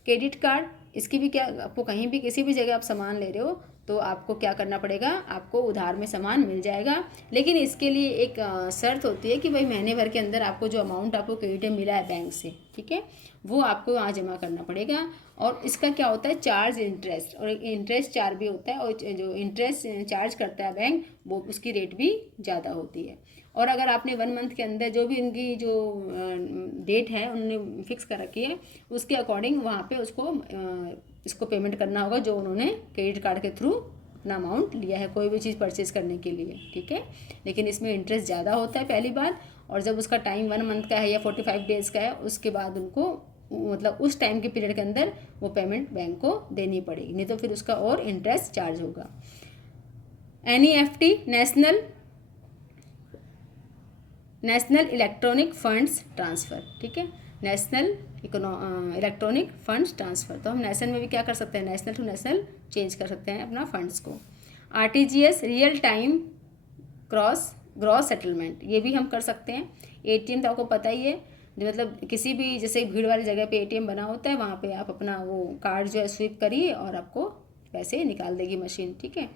क्रेडिट कार्ड, इसकी भी क्या, आपको कहीं भी किसी भी जगह आप सामान ले रहे हो तो आपको क्या करना पड़ेगा, आपको उधार में सामान मिल जाएगा, लेकिन इसके लिए एक शर्त होती है कि भाई महीने भर के अंदर आपको जो अमाउंट आपको क्रेडिट में मिला है बैंक से, ठीक है, वो आपको वहाँ जमा करना पड़ेगा। और इसका क्या होता है, चार्ज इंटरेस्ट, और एक इंटरेस्ट चार्ज भी होता है, और जो इंटरेस्ट चार्ज करता है बैंक वो उसकी रेट भी ज़्यादा होती है। और अगर आपने 1 मंथ के अंदर जो भी उनकी जो डेट है उन्होंने फिक्स कर रखी है, उसके अकॉर्डिंग वहाँ पे उसको इसको पेमेंट करना होगा जो उन्होंने क्रेडिट कार्ड के थ्रू अपना अमाउंट लिया है कोई भी चीज़ परचेज़ करने के लिए, ठीक है। लेकिन इसमें इंटरेस्ट ज़्यादा होता है पहली बात, और जब उसका टाइम 1 मंथ का है या 45 डेज़ का है, उसके बाद उनको मतलब उस टाइम के पीरियड के अंदर वो पेमेंट बैंक को देनी पड़ेगी, नहीं तो फिर उसका और इंटरेस्ट चार्ज होगा। NEFT, national electronic funds transfer, ठीक है, नेशनल इलेक्ट्रॉनिक फंड्स ट्रांसफ़र। तो हम नेशनल में भी क्या कर सकते हैं, नेशनल टू नेशनल चेंज कर सकते हैं अपना फंड्स को। RTGS, real time gross settlement, ये भी हम कर सकते हैं। ATM तो आपको पता ही है, जो मतलब किसी भी जैसे भीड़ वाली जगह पे ATM बना होता है, वहाँ पे आप अपना वो कार्ड जो है स्विप करिए और आपको पैसे निकाल देगी मशीन, ठीक है।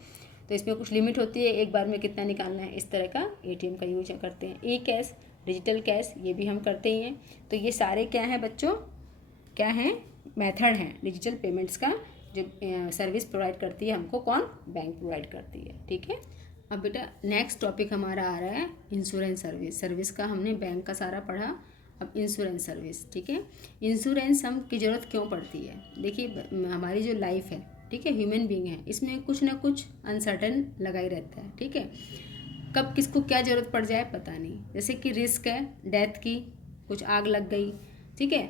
तो इसमें कुछ लिमिट होती है, एक बार में कितना निकालना है, इस तरह का ATM का यूज करते हैं। E-कैश, डिजिटल कैश, ये भी हम करते ही हैं। तो ये सारे क्या हैं बच्चों, क्या हैं, मेथड हैं डिजिटल पेमेंट्स का, जो सर्विस प्रोवाइड करती है हमको कौन, बैंक प्रोवाइड करती है, ठीक है। अब बेटा नेक्स्ट टॉपिक हमारा आ रहा है इंश्योरेंस सर्विस का हमने बैंक का सारा पढ़ा, अब इंश्योरेंस सर्विस, ठीक है। इंश्योरेंस हम की ज़रूरत क्यों पड़ती है, देखिए हमारी जो लाइफ है, ठीक है, ह्यूमन बीइंग है, इसमें कुछ ना कुछ अनसर्टन लगा ही रहता है, ठीक है। कब किसको क्या ज़रूरत पड़ जाए पता नहीं, जैसे कि रिस्क है डेथ की, कुछ आग लग गई, ठीक है,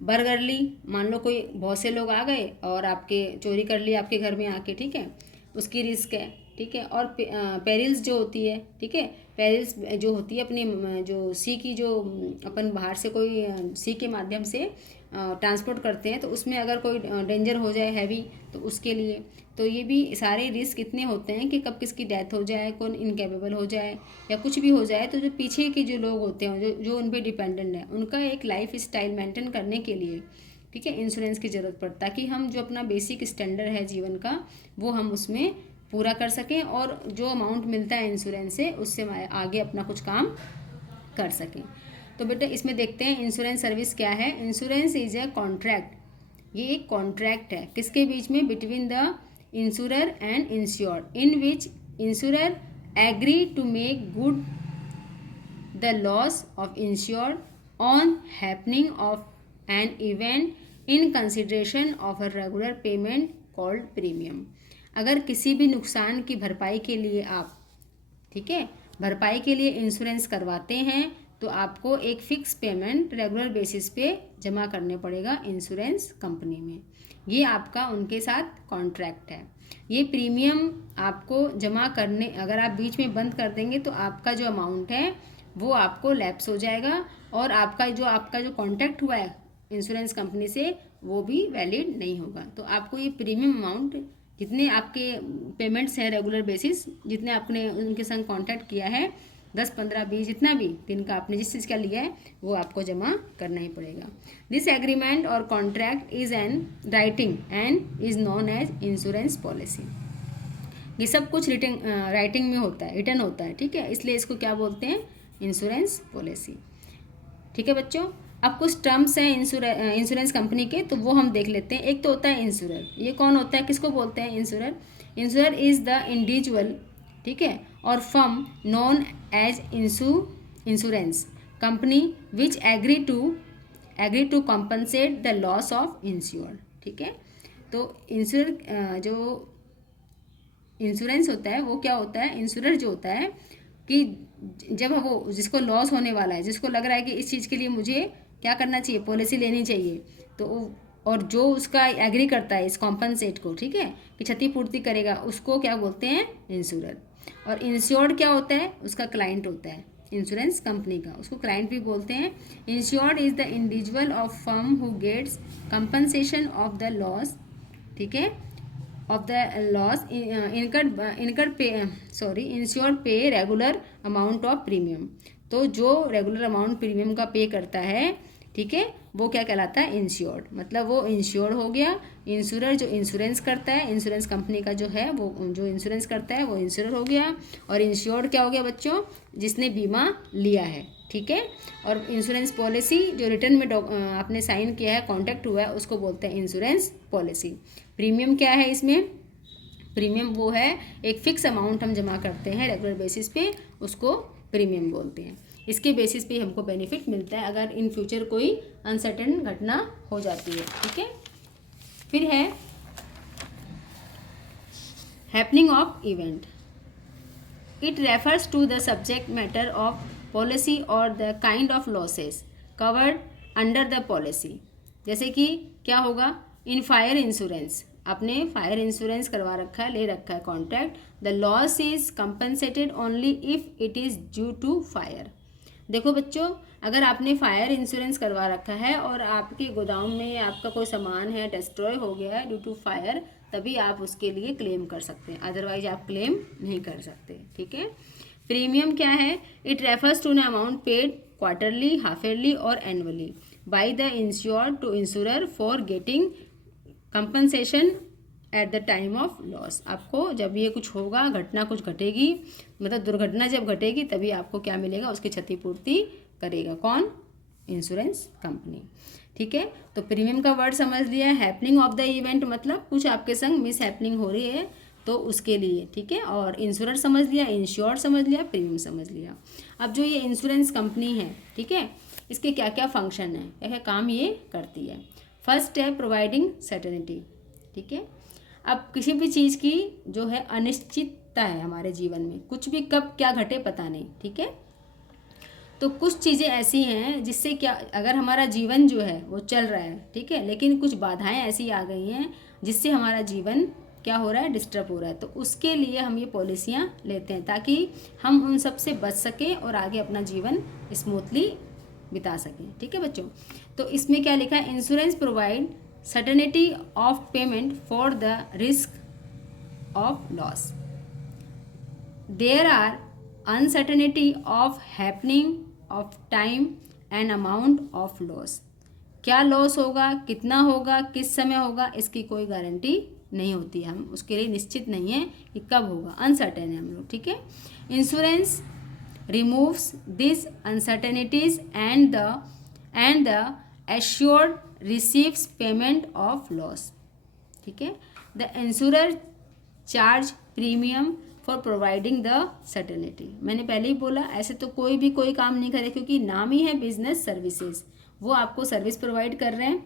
बरगरली, मान लो कोई बहुत से लोग आ गए और आपके चोरी कर ली आपके घर में आके, ठीक है, उसकी रिस्क है, ठीक है। और पेरिल्स जो होती है, ठीक है, पेरिल्स जो होती है अपनी जो सी की जो अपन बाहर से कोई सी के माध्यम से ट्रांसपोर्ट करते हैं, तो उसमें अगर कोई डेंजर हो जाए हैवी, तो उसके लिए तो ये भी सारे रिस्क इतने होते हैं कि कब किसकी डेथ हो जाए, कौन इनकेपेबल हो जाए या कुछ भी हो जाए, तो जो पीछे के जो लोग होते हैं जो उन पर डिपेंडेंट है, उनका एक लाइफ स्टाइल मेंटेन करने के लिए, ठीक है, इंश्योरेंस की ज़रूरत पड़ता है, ताकि हम जो अपना बेसिक स्टैंडर्ड है जीवन का वो हम उसमें पूरा कर सकें और जो अमाउंट मिलता है इंश्योरेंस से उससे आगे अपना कुछ काम कर सकें। तो बेटा इसमें देखते हैं इंश्योरेंस सर्विस क्या है। इंश्योरेंस इज ए कॉन्ट्रैक्ट, ये एक कॉन्ट्रैक्ट है किसके बीच में, between the insurer and insured, in which insurer agree to make good the loss of insured on happening of an event in consideration of a regular payment called premium. अगर किसी भी नुकसान की भरपाई के लिए आप, ठीक है, भरपाई के लिए इंश्योरेंस करवाते हैं, तो आपको एक फ़िक्स पेमेंट रेगुलर बेसिस पे जमा करने पड़ेगा इंश्योरेंस कंपनी में। ये आपका उनके साथ कॉन्ट्रैक्ट है। ये प्रीमियम आपको जमा करने, अगर आप बीच में बंद कर देंगे तो आपका जो अमाउंट है वो आपको लैप्स हो जाएगा और आपका जो कॉन्ट्रैक्ट हुआ है इंश्योरेंस कंपनी से वो भी वैलिड नहीं होगा। तो आपको ये प्रीमियम अमाउंट, जितने आपके पेमेंट्स हैं रेगुलर बेसिस, जितने आपने उनके संग कांटेक्ट किया है, 10, 15, 20 जितना भी दिन का आपने जिस चीज़ का लिया है वो आपको जमा करना ही पड़ेगा। This agreement or contract is an writing and is known as insurance policy. ये सब कुछ राइटिंग में होता है, रिटर्न होता है, ठीक है, इसलिए इसको क्या बोलते हैं, इंश्योरेंस पॉलिसी, ठीक है बच्चों। अब कुछ टर्म्स हैं इंश्योरेंस कंपनी के, तो वो हम देख लेते हैं। एक तो होता है इंश्योरर, ये कौन होता है, किसको बोलते हैं insurer. Insurer is the individual, ठीक है, or firm known as insurance company which agree to compensate the loss of insured, ठीक है। तो जो इंश्योरेंस होता है वो क्या होता है, इंश्योरर जो होता है कि जब वो जिसको लॉस होने वाला है, जिसको लग रहा है कि इस चीज़ के लिए मुझे क्या करना चाहिए, पॉलिसी लेनी चाहिए, तो और जो उसका एग्री करता है इस कॉम्पनसेट को, ठीक है, कि क्षतिपूर्ति करेगा, उसको क्या बोलते हैं, इंश्योरर। और इंश्योर्ड क्या होता है, उसका क्लाइंट होता है इंश्योरेंस कंपनी का, उसको क्लाइंट भी बोलते हैं। Insured is the individual of firm who gets compensation of the loss, ठीक है, of the loss insured pay regular amount of premium। तो जो रेगुलर अमाउंट प्रीमियम का पे करता है, ठीक है, वो क्या कहलाता है, इंश्योर्ड, मतलब वो इंश्योर्ड हो गया। इंश्योरर जो इंश्योरेंस करता है, इंश्योरेंस कंपनी का जो है वो जो इंश्योरेंस करता है वो इंश्योरर हो गया। और इंश्योर्ड क्या हो गया बच्चों, जिसने बीमा लिया है, ठीक है। और इंश्योरेंस पॉलिसी जो रिटर्न में आपने साइन किया है, कॉन्ट्रैक्ट हुआ है, उसको बोलते हैं इंश्योरेंस पॉलिसी। प्रीमियम क्या है इसमें, प्रीमियम वो है एक फ़िक्स अमाउंट हम जमा करते हैं रेगुलर बेसिस पे, उसको प्रीमियम बोलते हैं। इसके बेसिस पे हमको बेनिफिट मिलता है अगर इन फ्यूचर कोई अनसर्टेन घटना हो जाती है, ठीक है। फिर है happening of event, it refers to the subject matter of policy or the kind of losses covered under the policy. जैसे कि क्या होगा, इन फायर इंश्योरेंस, आपने फायर इंश्योरेंस करवा रखा है, ले रखा है contract, the loss is compensated only if it is due to fire. देखो बच्चों, अगर आपने फायर इंश्योरेंस करवा रखा है और आपके गोदाम में आपका कोई सामान है डिस्ट्रॉय हो गया है ड्यू टू फायर, तभी आप उसके लिए क्लेम कर सकते हैं, अदरवाइज आप क्लेम नहीं कर सकते। ठीक है। प्रीमियम क्या है? It refers to an amount paid quarterly, half yearly or annually by the insured to insurer for getting compensation at the time of loss. आपको जब ये कुछ होगा, घटना कुछ घटेगी, मतलब दुर्घटना जब घटेगी, तभी आपको क्या मिलेगा? उसकी क्षतिपूर्ति करेगा कौन? Insurance company. ठीक है। तो प्रीमियम का वर्ड समझ लिया। हैपनिंग ऑफ द इवेंट मतलब कुछ आपके संग मिस हैपनिंग हो रही है तो उसके लिए। ठीक है। और इंश्योरर समझ लिया, इंश्योर्ड समझ लिया, प्रीमियम समझ लिया। अब जो ये इंश्योरेंस कंपनी है, ठीक है, इसके क्या क्या फंक्शन है, क्या क्या काम ये करती है। फर्स्ट है प्रोवाइडिंग सर्टेनिटी। ठीक है। अब किसी भी चीज़ की जो है अनिश्चितता है हमारे जीवन में, कुछ भी कब क्या घटे पता नहीं। ठीक है। तो कुछ चीज़ें ऐसी हैं जिससे क्या, अगर हमारा जीवन जो है वो चल रहा है, ठीक है, लेकिन कुछ बाधाएं ऐसी आ गई हैं जिससे हमारा जीवन क्या हो रहा है? डिस्टर्ब हो रहा है। तो उसके लिए हम ये पॉलिसियाँ लेते हैं ताकि हम उन सब से बच सकें और आगे अपना जीवन स्मूथली बिता सकें। ठीक है बच्चों। तो इसमें क्या लिखा है? Insurance provide certainty of payment for the risk of loss. There are uncertainty of happening of time and amount of loss. क्या लॉस होगा, कितना होगा, किस समय होगा, इसकी कोई गारंटी नहीं होती है। हम उसके लिए निश्चित नहीं है कि कब होगा, अनसर्टेन है हम लोग। ठीक है। Insurance removes this uncertainties and the assured receives payment of loss. ठीक है। The insurer charge premium for providing the certainty. मैंने पहले ही बोला, ऐसे तो कोई भी कोई काम नहीं करे, क्योंकि नाम ही है बिजनेस सर्विसेज। वो आपको सर्विस प्रोवाइड कर रहे हैं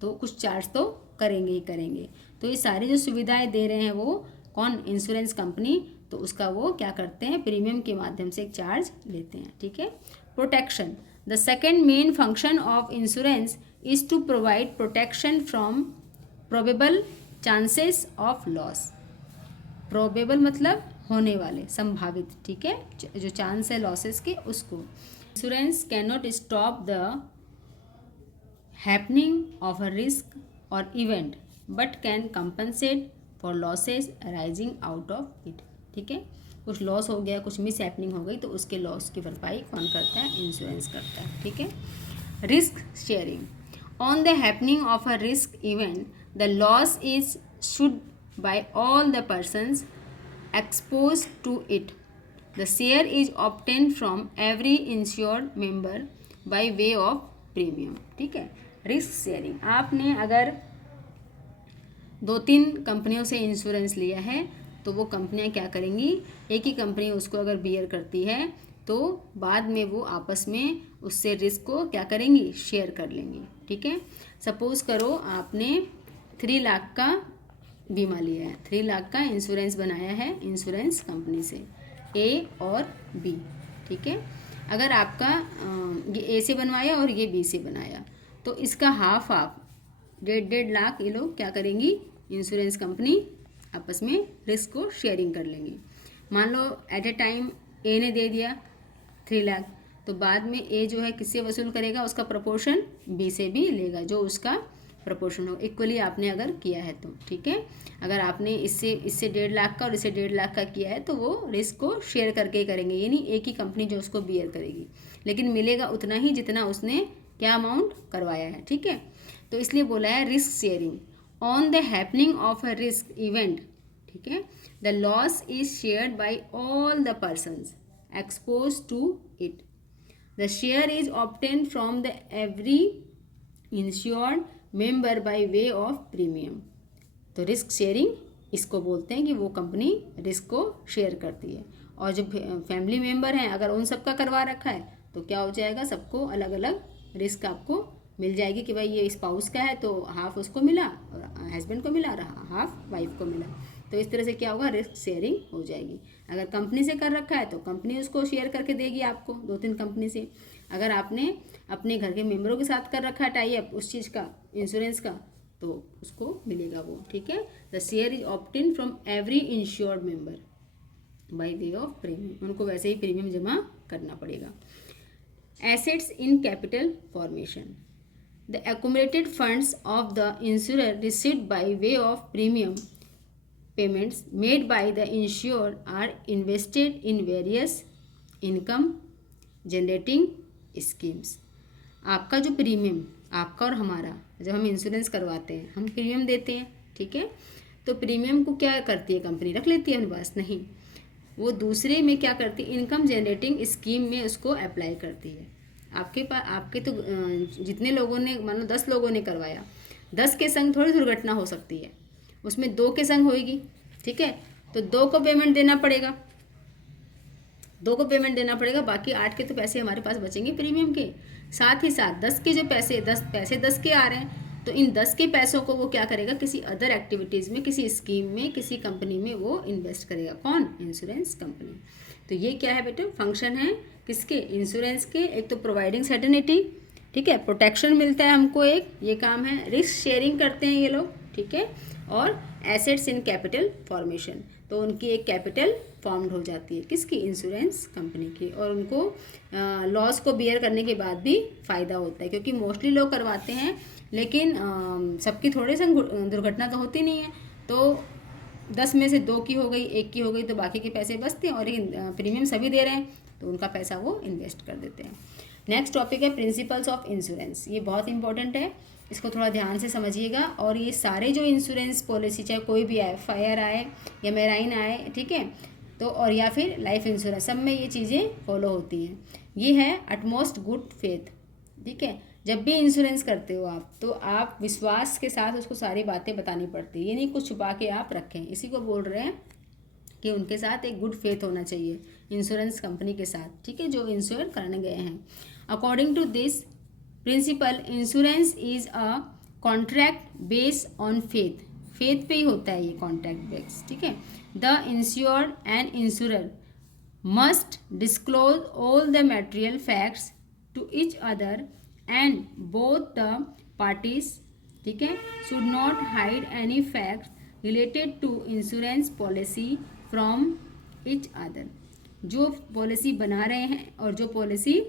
तो कुछ चार्ज तो करेंगे ही करेंगे। तो ये सारी जो सुविधाएं दे रहे हैं वो कौन? Insurance company. तो उसका वो क्या करते हैं? प्रीमियम के माध्यम से एक चार्ज लेते हैं। ठीक है। Protection. The second main function of insurance is to provide protection from probable chances of loss. Probable मतलब होने वाले, संभावित। ठीक है। जो चांस है लॉसेस के, उसको। Insurance can not stop the happening of a risk or event but can compensate for losses arising out of it. ठीक है। कुछ लॉस हो गया, कुछ मिस हैपनिंग हो गई, तो उसके लॉस की भरपाई कौन करता है? इंश्योरेंस करता है। ठीक है। Risk sharing. On the happening of a risk event the loss is should by all the persons exposed to it. The share is obtained from every insured member by way of premium. ठीक है। रिस्क शेयरिंग, आपने अगर 2-3 कंपनियों से इंश्योरेंस लिया है तो वो कंपनियां क्या करेंगी? एक ही कंपनी उसको अगर बियर करती है तो बाद में वो आपस में उससे रिस्क को क्या करेंगी? शेयर कर लेंगी। ठीक है। सपोज करो आपने 3 लाख का बीमा लिया है, 3 लाख का इंश्योरेंस बनाया है इंश्योरेंस कंपनी से, ए और बी। ठीक है। अगर आपका ये ए से बनवाया और ये बी से बनाया, तो इसका हाफ 1.5 लाख ये लोग क्या करेंगी? इंश्योरेंस कंपनी आपस में रिस्क को शेयरिंग कर लेंगी। मान लो एट ए टाइम ए ने दे दिया 3 लाख, तो बाद में ए जो है किससे वसूल करेगा? उसका प्रपोर्शन बी से भी लेगा, जो उसका प्रपोर्शन हो। इक्वली आपने अगर किया है तो। ठीक है। अगर आपने इससे 1.5 लाख का और इससे 1.5 लाख का किया है तो वो रिस्क को शेयर करके ही करेंगे, ये नहीं एक ही कंपनी जो उसको बियर करेगी, लेकिन मिलेगा उतना ही जितना उसने क्या अमाउंट करवाया है। ठीक है। तो इसलिए बोला है risk sharing. On the happening of a risk event, ठीक है, the loss is shared by all the persons expose to it. The share is obtained from the every insured member by way of premium. तो रिस्क शेयरिंग इसको बोलते हैं कि वो कंपनी रिस्क को शेयर करती है। और जो फैमिली मेंबर हैं अगर उन सबका करवा रखा है तो क्या हो जाएगा? सबको अलग अलग रिस्क आपको मिल जाएगी कि भाई ये स्पाउस का है तो हाफ उसको मिला और हस्बैंड को मिला, रहा हाफ वाइफ को मिला। तो इस तरह से क्या होगा? रिस्क शेयरिंग हो जाएगी। अगर कंपनी से कर रखा है तो कंपनी उसको शेयर करके देगी आपको 2-3 कंपनी से। अगर आपने अपने घर के मेंबरों के साथ कर रखा है टाई अप उस चीज़ का, इंश्योरेंस का, तो उसको मिलेगा वो, ठीक है। The share is obtain from every insured member by way of premium, उनको वैसे ही प्रीमियम जमा करना पड़ेगा। Assets in capital formation, the accumulated funds of the insurer received by way of premium payments made by the insured are invested in various income generating schemes. आपका जो प्रीमियम, आपका और हमारा, जब हम इंश्योरेंस करवाते हैं हम प्रीमियम देते हैं, ठीक है। तो प्रीमियम को क्या करती है कंपनी, रख लेती है अपने पास? नहीं, वो दूसरे में क्या करती है, इनकम जनरेटिंग स्कीम में उसको अप्लाई करती है। आपके पास, आपके तो जितने लोगों ने, मान लो 10 लोगों ने करवाया, 10 के संग थोड़ी दुर्घटना हो सकती है, उसमें 2 के संग होएगी, ठीक है। तो 2 को पेमेंट देना पड़ेगा, 2 को पेमेंट देना पड़ेगा, बाकी 8 के तो पैसे हमारे पास बचेंगे प्रीमियम के। साथ ही साथ 10 के जो पैसे, 10 के आ रहे हैं, तो इन 10 के पैसों को वो क्या करेगा, किसी अदर एक्टिविटीज़ में, किसी स्कीम में, किसी कंपनी में वो इन्वेस्ट करेगा। कौन? Insurance company. तो ये क्या है बेटा, फंक्शन है किसके, इंश्योरेंस के। एक तो प्रोवाइडिंग सर्टेनिटी, ठीक है, प्रोटेक्शन मिलता है हमको, एक ये काम है। रिस्क शेयरिंग करते हैं ये लोग, ठीक है। और एसेट्स इन कैपिटल फॉर्मेशन, तो उनकी एक कैपिटल फॉर्म्ड हो जाती है, किसकी, इंश्योरेंस कंपनी की। और उनको लॉस को बियर करने के बाद भी फ़ायदा होता है, क्योंकि मोस्टली लोग करवाते हैं, लेकिन सबकी थोड़े संग दुर्घटना तो होती नहीं है। तो 10 में से 2 की हो गई, 1 की हो गई, तो बाकी के पैसे बचते हैं, और लेकिन प्रीमियम सभी दे रहे हैं, तो उनका पैसा वो इन्वेस्ट कर देते हैं। नेक्स्ट टॉपिक है प्रिंसिपल्स ऑफ इंश्योरेंस। ये बहुत इंपॉर्टेंट है, इसको थोड़ा ध्यान से समझिएगा। और ये सारे जो इंश्योरेंस पॉलिसी, चाहे कोई भी आए, फायर आए या मेराइन आए, ठीक है, तो और या फिर लाइफ इंश्योरेंस, सब में ये चीज़ें फॉलो होती हैं। ये है अटमोस्ट गुड फेथ, ठीक है। जब भी इंश्योरेंस करते हो आप, तो आप विश्वास के साथ उसको सारी बातें बतानी पड़ती है, ये नहीं कुछ छुपा के आप रखें। इसी को बोल रहे हैं कि उनके साथ एक गुड फेथ होना चाहिए इंश्योरेंस कंपनी के साथ, ठीक है, जो इंश्योर करने गए हैं। According to this principle, insurance is a contract based on faith, faith पे ही होता है ये कॉन्ट्रैक्ट बेस, ठीक है। The insured and insurer must disclose all the material facts to each other and both the parties, ठीक है, should not hide any facts related to insurance policy from each other. जो पॉलिसी बना रहे हैं और जो पॉलिसी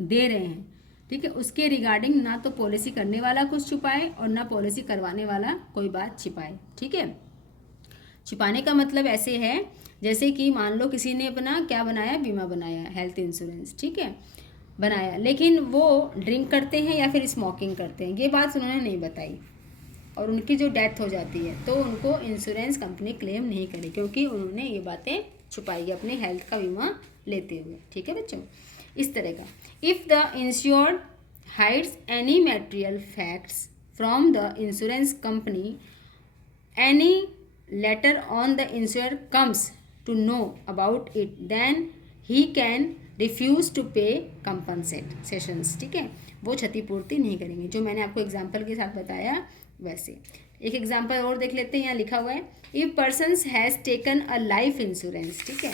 दे रहे हैं, ठीक है, उसके रिगार्डिंग ना तो पॉलिसी करने वाला कुछ छुपाए और ना पॉलिसी करवाने वाला कोई बात छिपाए, ठीक है। छिपाने का मतलब ऐसे है, जैसे कि मान लो किसी ने अपना क्या बनाया, बीमा बनाया, हेल्थ इंश्योरेंस, ठीक है, बनाया, लेकिन वो ड्रिंक करते हैं या फिर स्मोकिंग करते हैं, ये बात उन्होंने नहीं बताई, और उनकी जो डेथ हो जाती है, तो उनको इंश्योरेंस कंपनी क्लेम नहीं करे, क्योंकि उन्होंने ये बातें छुपाई है अपने हेल्थ का बीमा लेते हुए, ठीक है बच्चों। इस तरह का, if the insured hides any material facts from the insurance company, any later on the insure comes to know about it, then he can refuse to pay compensations, ठीक है, वो क्षतिपूर्ति नहीं करेंगे, जो मैंने आपको एग्जाम्पल के साथ बताया वैसे। एक एग्जाम्पल और देख लेते हैं, यहाँ लिखा हुआ है, if persons has taken a life insurance, ठीक है,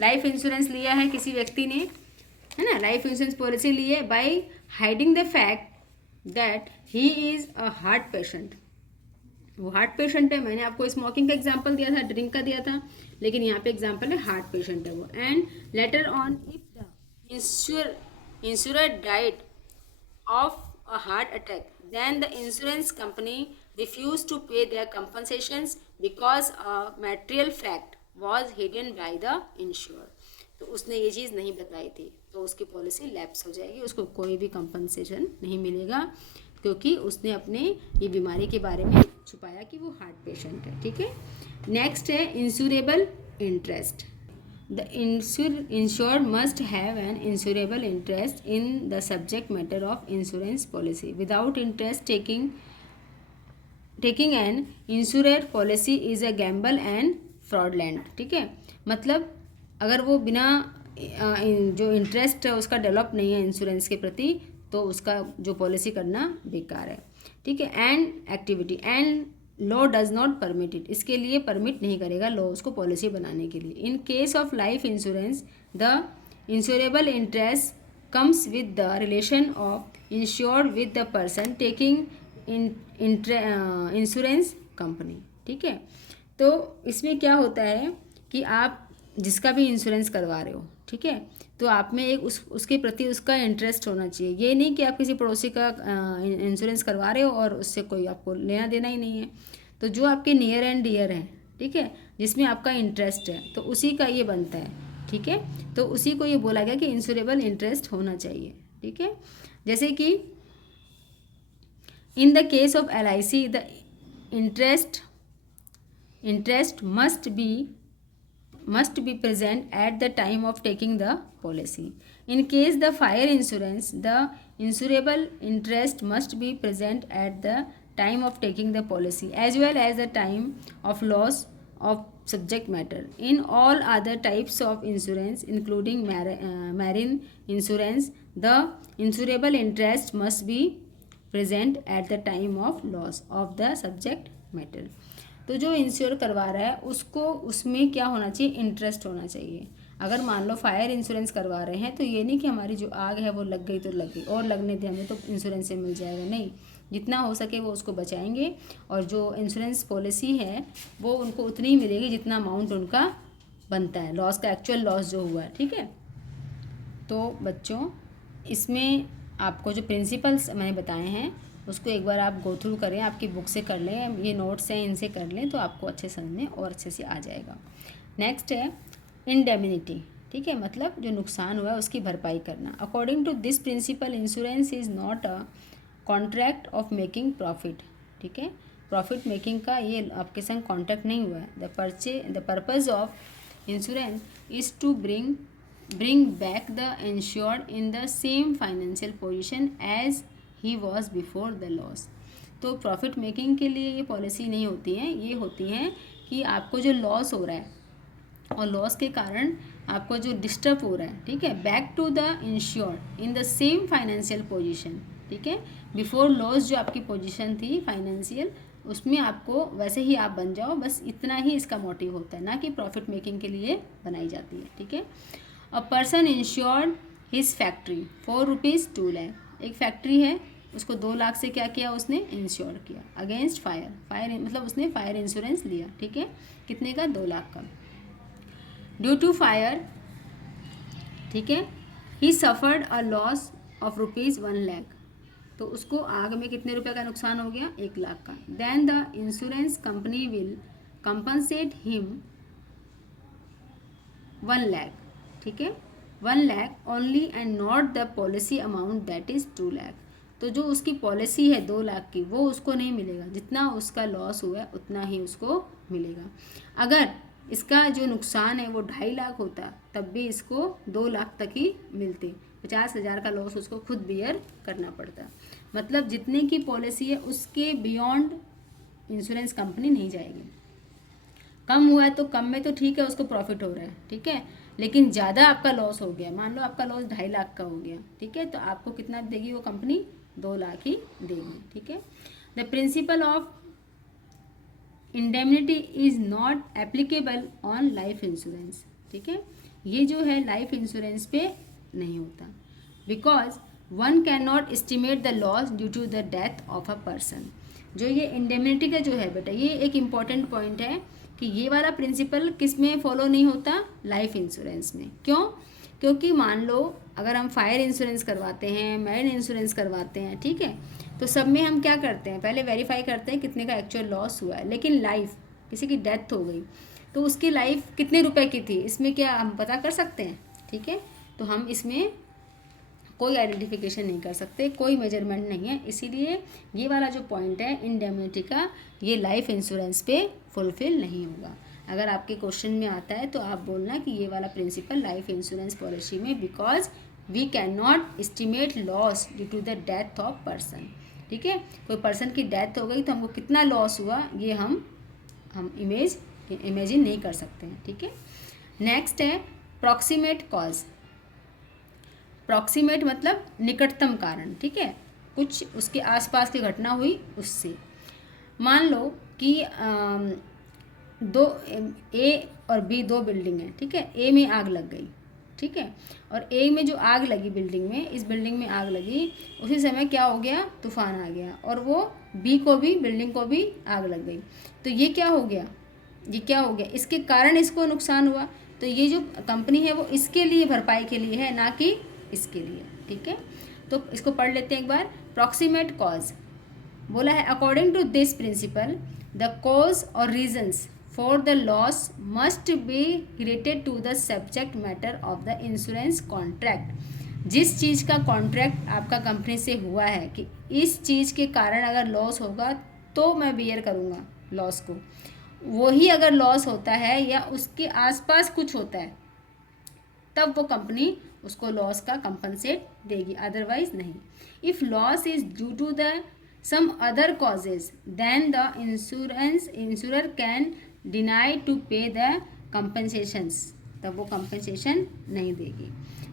लाइफ इंश्योरेंस लिया है किसी व्यक्ति ने, है ना, लाइफ इंश्योरेंस पॉलिसी ली है, by hiding the fact that he is a heart patient, वो हार्ट पेशेंट है। मैंने आपको स्मोकिंग का एग्जांपल दिया था, ड्रिंक का दिया था, लेकिन यहाँ पे एग्जांपल है हार्ट पेशेंट है वो। And later on, if the insurer died of a heart attack, then the insurance company refused to pay their compensations because a material fact was hidden by the insured, तो उसने ये चीज़ नहीं बताई थी, तो उसकी पॉलिसी लैप्स हो जाएगी, उसको कोई भी कंपनसेशन नहीं मिलेगा, क्योंकि उसने अपने ये बीमारी के बारे में छुपाया कि वो हार्ट पेशेंट है, ठीक है। नेक्स्ट है insurable interest. The insured must have an insurable interest in the subject matter of insurance policy. Without interest taking an insurer policy is a gamble and fraudulent, ठीक है। मतलब अगर वो बिना जो इंटरेस्ट है उसका डेवलप नहीं है इंश्योरेंस के प्रति, तो उसका जो पॉलिसी करना बेकार है, ठीक है। And activity, and law does not permit it, इसके लिए परमिट नहीं करेगा लॉ उसको पॉलिसी बनाने के लिए। In case of life insurance, the insurable interest comes with the relation of insured with the person taking insurance company. ठीक है, तो इसमें क्या होता है कि आप जिसका भी इंश्योरेंस करवा रहे हो, ठीक है, तो आप में एक उसके प्रति उसका इंटरेस्ट होना चाहिए। ये नहीं कि आप किसी पड़ोसी का इंश्योरेंस करवा रहे हो और उससे कोई आपको लेना देना ही नहीं है। तो जो आपके नियर एंड डियर हैं, ठीक है, जिसमें आपका इंटरेस्ट है, तो उसी का ये बनता है। ठीक है, तो उसी को ये बोला गया कि इंश्योरेबल इंटरेस्ट होना चाहिए। ठीक है, जैसे कि in the case of LIC the interest must be present at the time of taking the policy. In case the fire insurance, the insurable interest must be present at the time of taking the policy as well as the time of loss of subject matter. In all other types of insurance including marine insurance, the insurable interest must be present at the time of loss of the subject matter. तो जो इंश्योर करवा रहा है उसको उसमें क्या होना चाहिए, इंटरेस्ट होना चाहिए। अगर मान लो फायर इंश्योरेंस करवा रहे हैं तो ये नहीं कि हमारी जो आग है वो लग गई तो लग गई और लगने दे हमें तो इंश्योरेंस से मिल जाएगा, नहीं, जितना हो सके वो उसको बचाएंगे और जो इंश्योरेंस पॉलिसी है वो उनको उतनी ही मिलेगी जितना अमाउंट उनका बनता है, लॉस का एक्चुअल लॉस जो हुआ है। ठीक है, तो बच्चों इसमें आपको जो प्रिंसिपल्स मैंने बताए हैं उसको एक बार आप गो थ्रू करें, आपकी बुक से कर लें, ये नोट्स हैं इनसे कर लें तो आपको अच्छे समझ में और अच्छे से आ जाएगा। नेक्स्ट है इंडेमिनिटी। ठीक है, मतलब जो नुकसान हुआ है उसकी भरपाई करना। According to this principle insurance is not a contract of making profit. ठीक है, प्रॉफिट मेकिंग का ये आपके संग कॉन्ट्रैक्ट नहीं हुआ है। The purpose of insurance is to bring back the insured in the same financial position as he was before the loss। तो प्रॉफिट मेकिंग के लिए ये पॉलिसी नहीं होती है, ये होती हैं कि आपको जो लॉस हो रहा है और लॉस के कारण आपको जो डिस्टर्ब हो रहा है, ठीक है, back to the insured in the same financial position. ठीक है, बिफोर लॉस जो आपकी पोजीशन थी फाइनेंशियल उसमें आपको वैसे ही आप बन जाओ, बस इतना ही इसका मोटिव होता है, ना कि प्रॉफिट मेकिंग के लिए बनाई जाती है। ठीक है, a person insured his factory for ₹2 lakh. एक फैक्ट्री है उसको 2 लाख से क्या किया उसने, इंश्योर किया अगेंस्ट फायर मतलब उसने फायर इंश्योरेंस लिया। ठीक है, कितने का, 2 लाख का। ड्यू टू फायर, ठीक है, ही suffered a loss of ₹1 lakh. तो उसको आग में कितने रुपए का नुकसान हो गया, 1 लाख का। Then the insurance company will compensate him 1 lakh. ठीक है, 1 lakh only and not the policy amount that is 2 lakh. तो जो उसकी पॉलिसी है 2 लाख की वो उसको नहीं मिलेगा, जितना उसका लॉस हुआ है उतना ही उसको मिलेगा। अगर इसका जो नुकसान है वो 2.5 लाख होता तब भी इसको 2 लाख तक ही मिलते, 50,000 का लॉस उसको खुद बियर करना पड़ता। मतलब जितने की पॉलिसी है उसके बियॉन्ड इंश्योरेंस कंपनी नहीं जाएगी। कम हुआ है तो कम में तो ठीक है, उसको प्रॉफिट हो रहा है, ठीक है, लेकिन ज़्यादा आपका लॉस हो गया, मान लो आपका लॉस 2.5 लाख का हो गया, ठीक है, तो आपको कितना देगी वो कंपनी, 2 लाख ही देगी। ठीक है, the principle of indemnity is not applicable on life insurance. ठीक है, ये जो है लाइफ इंश्योरेंस पे नहीं होता, because one can not estimate the loss due to the death of a person. जो ये इंडेमनिटी का जो है बेटा, ये एक इम्पॉर्टेंट पॉइंट है कि ये वाला प्रिंसिपल किस में फॉलो नहीं होता, लाइफ इंश्योरेंस में। क्यों, क्योंकि मान लो अगर हम फायर इंश्योरेंस करवाते हैं, मैरिन इंश्योरेंस करवाते हैं, ठीक है, तो सब में हम क्या करते हैं, पहले वेरीफाई करते हैं कितने का एक्चुअल लॉस हुआ है। लेकिन लाइफ, किसी की डेथ हो गई तो उसकी लाइफ कितने रुपए की थी, इसमें क्या हम पता कर सकते हैं। ठीक है, तो हम इसमें कोई आइडेंटिफिकेशन नहीं कर सकते, कोई मेजरमेंट नहीं है, इसीलिए ये वाला जो पॉइंट है इंडेमनिटी का, ये लाइफ इंश्योरेंस पे फुलफिल नहीं होगा। अगर आपके क्वेश्चन में आता है तो आप बोलना कि ये वाला प्रिंसिपल लाइफ इंश्योरेंस पॉलिसी में, because we can not estimate loss due to the death of person. ठीक है, कोई पर्सन की डेथ हो गई तो हमको कितना लॉस हुआ ये हम इमेजिन नहीं कर सकते हैं। ठीक है, नेक्स्ट है प्रॉक्सिमेट कॉज। प्रॉक्सिमेट मतलब निकटतम कारण। ठीक है, कुछ उसके आसपास की घटना हुई उससे, मान लो कि दो ए और बी 2 बिल्डिंग है, ठीक है, ए में आग लग गई, ठीक है। और ए में जो आग लगी बिल्डिंग में, इस बिल्डिंग में आग लगी, उसी समय क्या हो गया, तूफान आ गया और वो बी को भी, बिल्डिंग को भी आग लग गई। तो ये क्या हो गया, ये क्या हो गया, इसके कारण इसको नुकसान हुआ। तो ये जो कंपनी है वो इसके लिए भरपाई के लिए है, ना कि इसके लिए, ठीक है। तो इसको पढ़ लेते हैं एक बार। प्रॉक्सिमेट कॉज बोला है, according to this principle the cause or reasons for the loss must be related to the subject matter of the insurance contract. जिस चीज़ का कॉन्ट्रैक्ट आपका कंपनी से हुआ है कि इस चीज़ के कारण अगर लॉस होगा तो मैं बियर करूँगा लॉस को, वही अगर लॉस होता है या उसके आसपास कुछ होता है तब वो कंपनी उसको लॉस का कंपनसेट देगी, अदरवाइज नहीं। If loss is due to the some other causes then the insurer can deny to pay the compensations, तब वो कंपनसेशन नहीं देगी।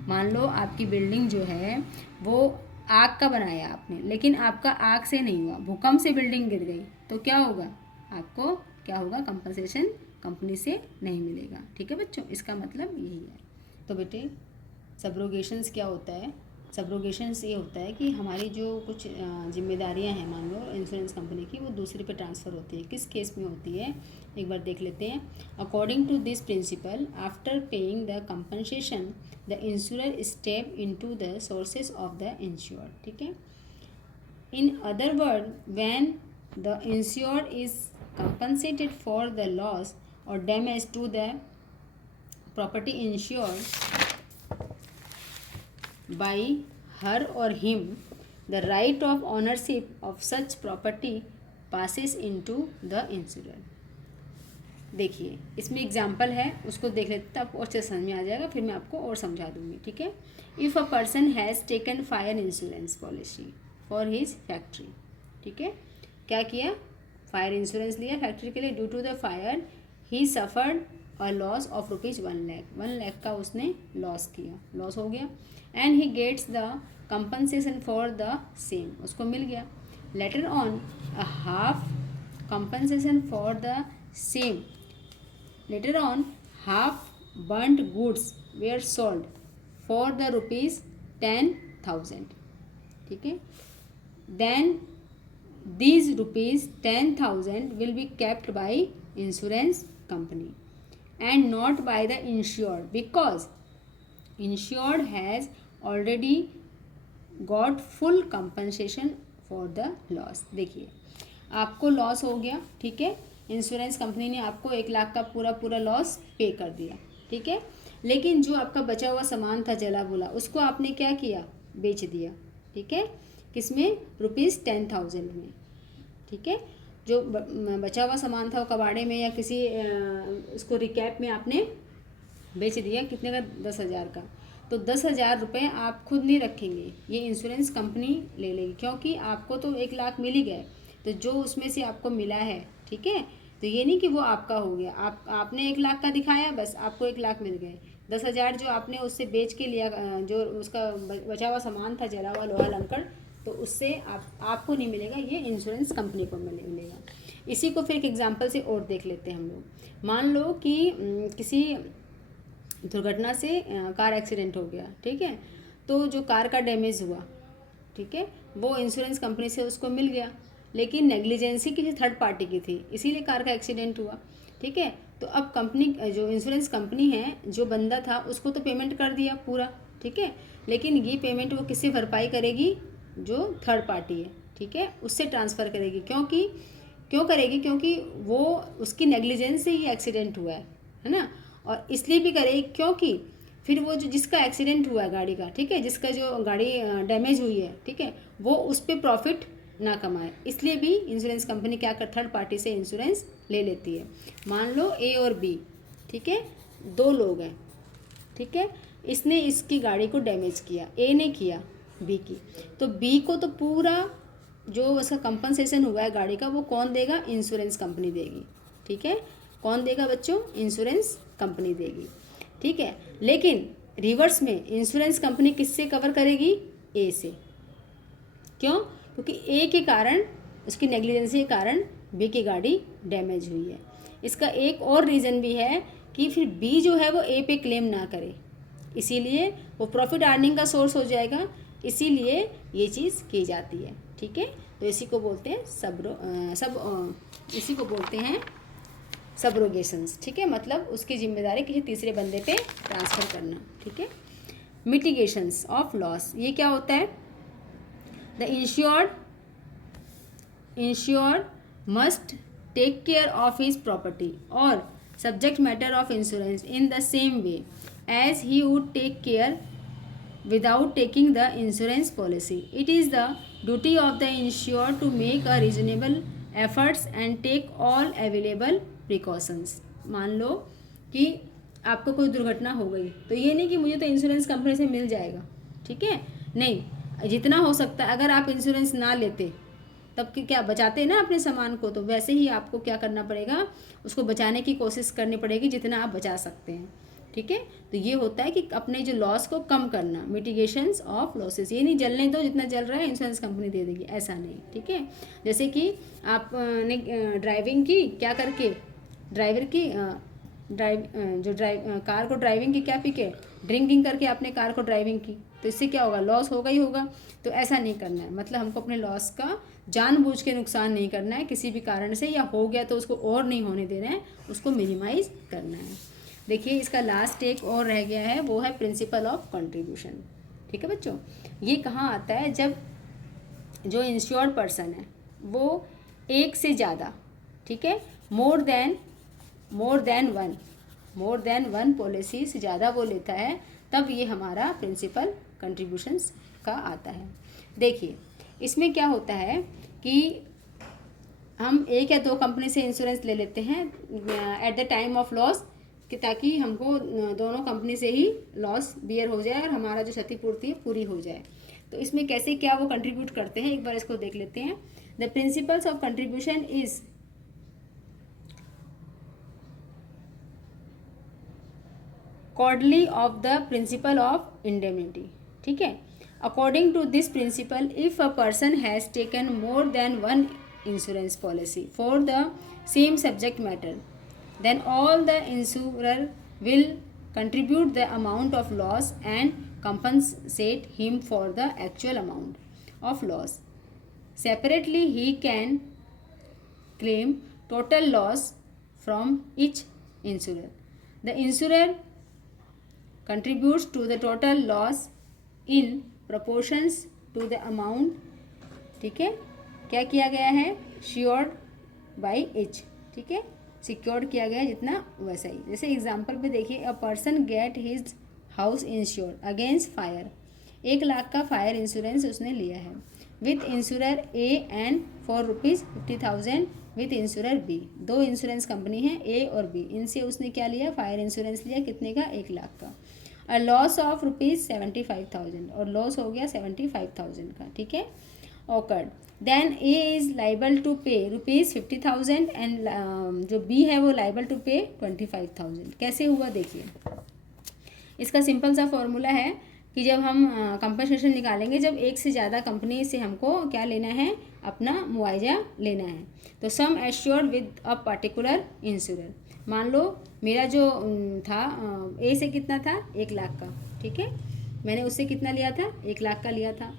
मान लो आपकी बिल्डिंग जो है वो आग का बनाया आपने, लेकिन आपका आग से नहीं हुआ, भूकंप से बिल्डिंग गिर गई, तो क्या होगा, आपको क्या होगा, कंपनसेशन कंपनी से नहीं मिलेगा, ठीक है बच्चों। इसका मतलब यही है। तो बेटे सब्रोगेशंस क्या होता है, सब्रोगेशंस ये होता है कि हमारी जो कुछ जिम्मेदारियां हैं मान लो इंश्योरेंस कंपनी की, वो दूसरे पे ट्रांसफ़र होती है। किस केस में होती है, एक बार देख लेते हैं। According to this principle after paying the compensation the insurer step into the sources of the insured, ठीक है। In other word when the insured is compensated for the loss or damage to the property insured by her or him, the right of ownership of such property passes into the insurer। देखिए इसमें एग्जाम्पल है, उसको देख लेते हैं, आपको अच्छे समझ में आ जाएगा, फिर मैं आपको और समझा दूंगी, ठीक है। If a person has taken fire insurance policy for his factory, ठीक है, क्या किया, फायर इंश्योरेंस लिया फैक्ट्री के लिए। Due to the fire he suffered a loss of rupees 1 lakh, 1 lakh का उसने लॉस किया, लॉस हो गया। And he gets the compensation for the same, उसको मिल गया। Later on a half compensation for the same, later on half burnt goods were sold for the rupees 10,000, ठीक है। then these rupees 10,000 will be kept by insurance company and not by the insured because insured has already got full compensation for the loss। देखिए आपको लॉस हो गया, ठीक है, इंश्योरेंस कंपनी ने आपको 1 लाख का पूरा लॉस पे कर दिया, ठीक है। लेकिन जो आपका बचा हुआ सामान था जला बुला, उसको आपने क्या किया, बेच दिया, ठीक है, किसमें, रुपीज़ 10,000 में, ठीक है। जो बचा हुआ सामान था वो कबाड़े में या किसी उसको रिकैप में आपने बेच दिया, कितने का, 10,000 का। तो 10,000 रुपये आप खुद नहीं रखेंगे, ये इंश्योरेंस कंपनी ले लेगी, क्योंकि आपको तो 1 लाख मिल ही गए, तो जो उसमें से आपको मिला है, ठीक है, तो ये नहीं कि वो आपका हो गया, आपने 1 लाख का दिखाया, बस आपको 1 लाख मिल गए। 10,000 जो आपने उससे बेच के लिया, जो उसका बचा हुआ सामान था जला हुआ लोहा लंकड़, तो उससे आपको नहीं मिलेगा, ये इंश्योरेंस कंपनी को मिलेगा। इसी को फिर एक एग्जांपल से और देख लेते हैं हम लोग। मान लो कि किसी दुर्घटना से कार एक्सीडेंट हो गया, ठीक है, तो जो कार का डैमेज हुआ, ठीक है, वो इंश्योरेंस कंपनी से उसको मिल गया, लेकिन नेग्लिजेंसी किसी थर्ड पार्टी की थी, इसीलिए कार का एक्सीडेंट हुआ, ठीक है। तो अब कंपनी, जो इंश्योरेंस कंपनी है, जो बंदा था उसको तो पेमेंट कर दिया पूरा, ठीक है, लेकिन ये पेमेंट वो किससे भरपाई करेगी, जो थर्ड पार्टी है, ठीक है, उससे ट्रांसफ़र करेगी। क्यों करेगी, क्योंकि वो उसकी नेग्लिजेंस से ही एक्सीडेंट हुआ है ना, और इसलिए भी करेगी क्योंकि फिर वो जो जिसका एक्सीडेंट हुआ है गाड़ी का, ठीक है, जिसका जो गाड़ी डैमेज हुई है, ठीक है, वो उस पर प्रॉफिट ना कमाए, इसलिए भी इंश्योरेंस कंपनी क्या कर, थर्ड पार्टी से इंश्योरेंस ले लेती है। मान लो ए और बी, ठीक है, 2 लोग हैं, ठीक है, इसने इसकी गाड़ी को डैमेज किया, ए ने किया बी की, तो बी को तो पूरा जो उसका कंपनसेशन हुआ है गाड़ी का, वो कौन देगा, इंश्योरेंस कंपनी देगी, ठीक है, कौन देगा बच्चों, इंश्योरेंस कंपनी देगी, ठीक है। लेकिन रिवर्स में इंश्योरेंस कंपनी किससे कवर करेगी, ए से, क्यों, क्योंकि ए के कारण, उसकी नेग्लिजेंसी के कारण बी की गाड़ी डैमेज हुई है। इसका एक और रीज़न भी है कि फिर बी जो है वो ए पे क्लेम ना करे, इसीलिए वो प्रॉफिट अर्निंग का सोर्स हो जाएगा, इसीलिए ये चीज़ की जाती है। ठीक है, तो इसी को बोलते हैं इसी को बोलते हैं सबरोगेशंस। ठीक है, मतलब उसकी जिम्मेदारी किसी तीसरे बंदे पे ट्रांसफ़र करना। ठीक है, मिटिगेशंस ऑफ लॉस, ये क्या होता है? The insured must take care of his property or subject matter of insurance in the same way as he would take care without taking the insurance policy. It is the duty of the insured to make a reasonable efforts and take all available precautions. मान लो कि आपको कोई दुर्घटना हो गई, तो ये नहीं कि मुझे तो इंश्योरेंस कंपनी से मिल जाएगा। ठीक है, नहीं, जितना हो सकता है अगर आप इंश्योरेंस ना लेते तब कि क्या बचाते ना अपने सामान को, तो वैसे ही आपको क्या करना पड़ेगा, उसको बचाने की कोशिश करनी पड़ेगी जितना आप बचा सकते हैं। ठीक है, तो ये होता है कि अपने जो लॉस को कम करना, मिटिगेशंस ऑफ लॉसेस। ये नहीं जलने दो जितना जल रहा है इंश्योरेंस कंपनी दे देगी, ऐसा नहीं। ठीक है, जैसे कि आपने ड्राइविंग की क्या करके, कार को ड्राइविंग की क्या पी के, ड्रिंकिंग करके आपने कार को ड्राइविंग की, तो इससे क्या होगा, लॉस होगा ही होगा। तो ऐसा नहीं करना है, मतलब हमको अपने लॉस का जानबूझ के नुकसान नहीं करना है किसी भी कारण से, या हो गया तो उसको और नहीं होने देना है, उसको मिनिमाइज करना है। देखिए इसका लास्ट एक और रह गया है, वो है प्रिंसिपल ऑफ कंट्रीब्यूशन। ठीक है बच्चों, ये कहाँ आता है? जब जो इंश्योर्ड पर्सन है वो एक से ज़्यादा, ठीक है, मोर देन वन पॉलिसी से ज़्यादा वो लेता है, तब ये हमारा प्रिंसिपल कंट्रीब्यूशंस का आता है। देखिए इसमें क्या होता है कि हम एक या दो कंपनी से इंश्योरेंस ले लेते हैं eight the time of loss, कि ताकि हमको दोनों कंपनी से ही लॉस बियर हो जाए और हमारा जो क्षतिपूर्ति है पूरी हो जाए। तो इसमें कैसे क्या वो कंट्रीब्यूट करते हैं, एक बार इसको देख लेते हैं। The principles of contribution is corollary of the principle of indemnity. ठीक है, according to this principle, if a person has taken more than one insurance policy for the same subject matter, then all the insurer will contribute the amount of loss and compensate him for the actual amount of loss. Separately, he can claim total loss from each insurer. The insurer contributes to the total loss in proportions to the amount. ठीक है, क्या किया गया है, श्योर्ड बाई एच। ठीक है, सिक्योर्ड किया गया जितना वैसा ही। जैसे एग्जांपल पे देखिए, a person get his house insured against fire, 1 lakh का फायर इंश्योरेंस उसने लिया है with insurer A and for ₹50,000 with insurer B. 2 insurance company है ए और बी, इनसे उसने क्या लिया, फायर इंश्योरेंस लिया, कितने का, 1 लाख का। अ लॉस ऑफ ₹75,000, और लॉस हो गया 75,000 का। ठीक है, occurred, then A is liable to pay ₹50,000 and जो B है वो liable to pay 25,000। कैसे हुआ देखिए, इसका सिंपल सा फॉर्मूला है कि जब हम कंपनसेशन निकालेंगे, जब एक से ज़्यादा कंपनी से हमको क्या लेना है, अपना मुआवजा लेना है, तो sum assured with a particular insurer. मान लो मेरा जो था ए से कितना था, 1 लाख का। ठीक है, मैंने उससे कितना लिया था, 1 लाख का लिया था।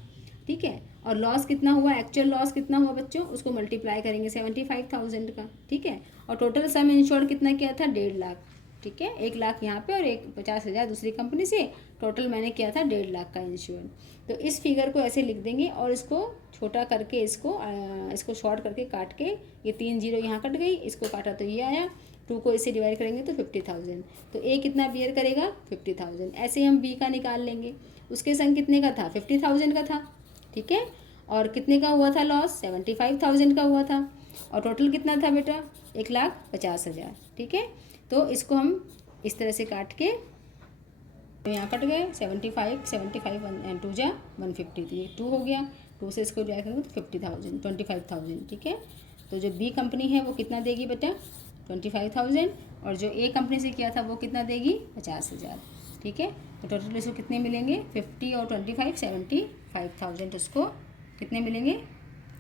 ठीक है, और लॉस कितना हुआ, एक्चुअल लॉस कितना हुआ बच्चों, उसको मल्टीप्लाई करेंगे 75,000 का। ठीक है, और टोटल सम इंश्योर्ड कितना किया था, 1.5 लाख। ठीक है, 1 लाख यहाँ पे और 50,000 दूसरी कंपनी से, टोटल मैंने किया था 1.5 लाख का इंश्योर। तो इस फिगर को ऐसे लिख देंगे और इसको छोटा करके इसको शॉर्ट करके काट के, ये 3 जीरो यहाँ कट गई, इसको काटा तो ये आया, 2 को इससे डिवाइड करेंगे तो 50,000। तो ए कितना बियर करेगा, 50,000। ऐसे हम बी का निकाल लेंगे, उसके संग कितने का था, 50,000 का था। ठीक है, और कितने का हुआ था लॉस, 75,000 का हुआ था, और टोटल कितना था बेटा, 1,50,000। ठीक है, तो इसको हम इस तरह से काट के यहाँ कट गए, 75 एंड 2 जा 150, तो ये 2 हो गया, 2 से इसको डिवाइड करेंगे तो 50,000, 25,000। ठीक है, तो जो बी कंपनी है वो कितना देगी बेटा, 25,000, और जो ए कंपनी से किया था वो कितना देगी, 50,000। ठीक है, तो टोटल इसको कितने मिलेंगे, 50 और 25 75,000, उसको कितने मिलेंगे,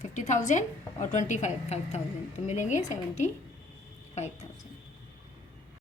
50,000 और 25,000, तो मिलेंगे 75,000।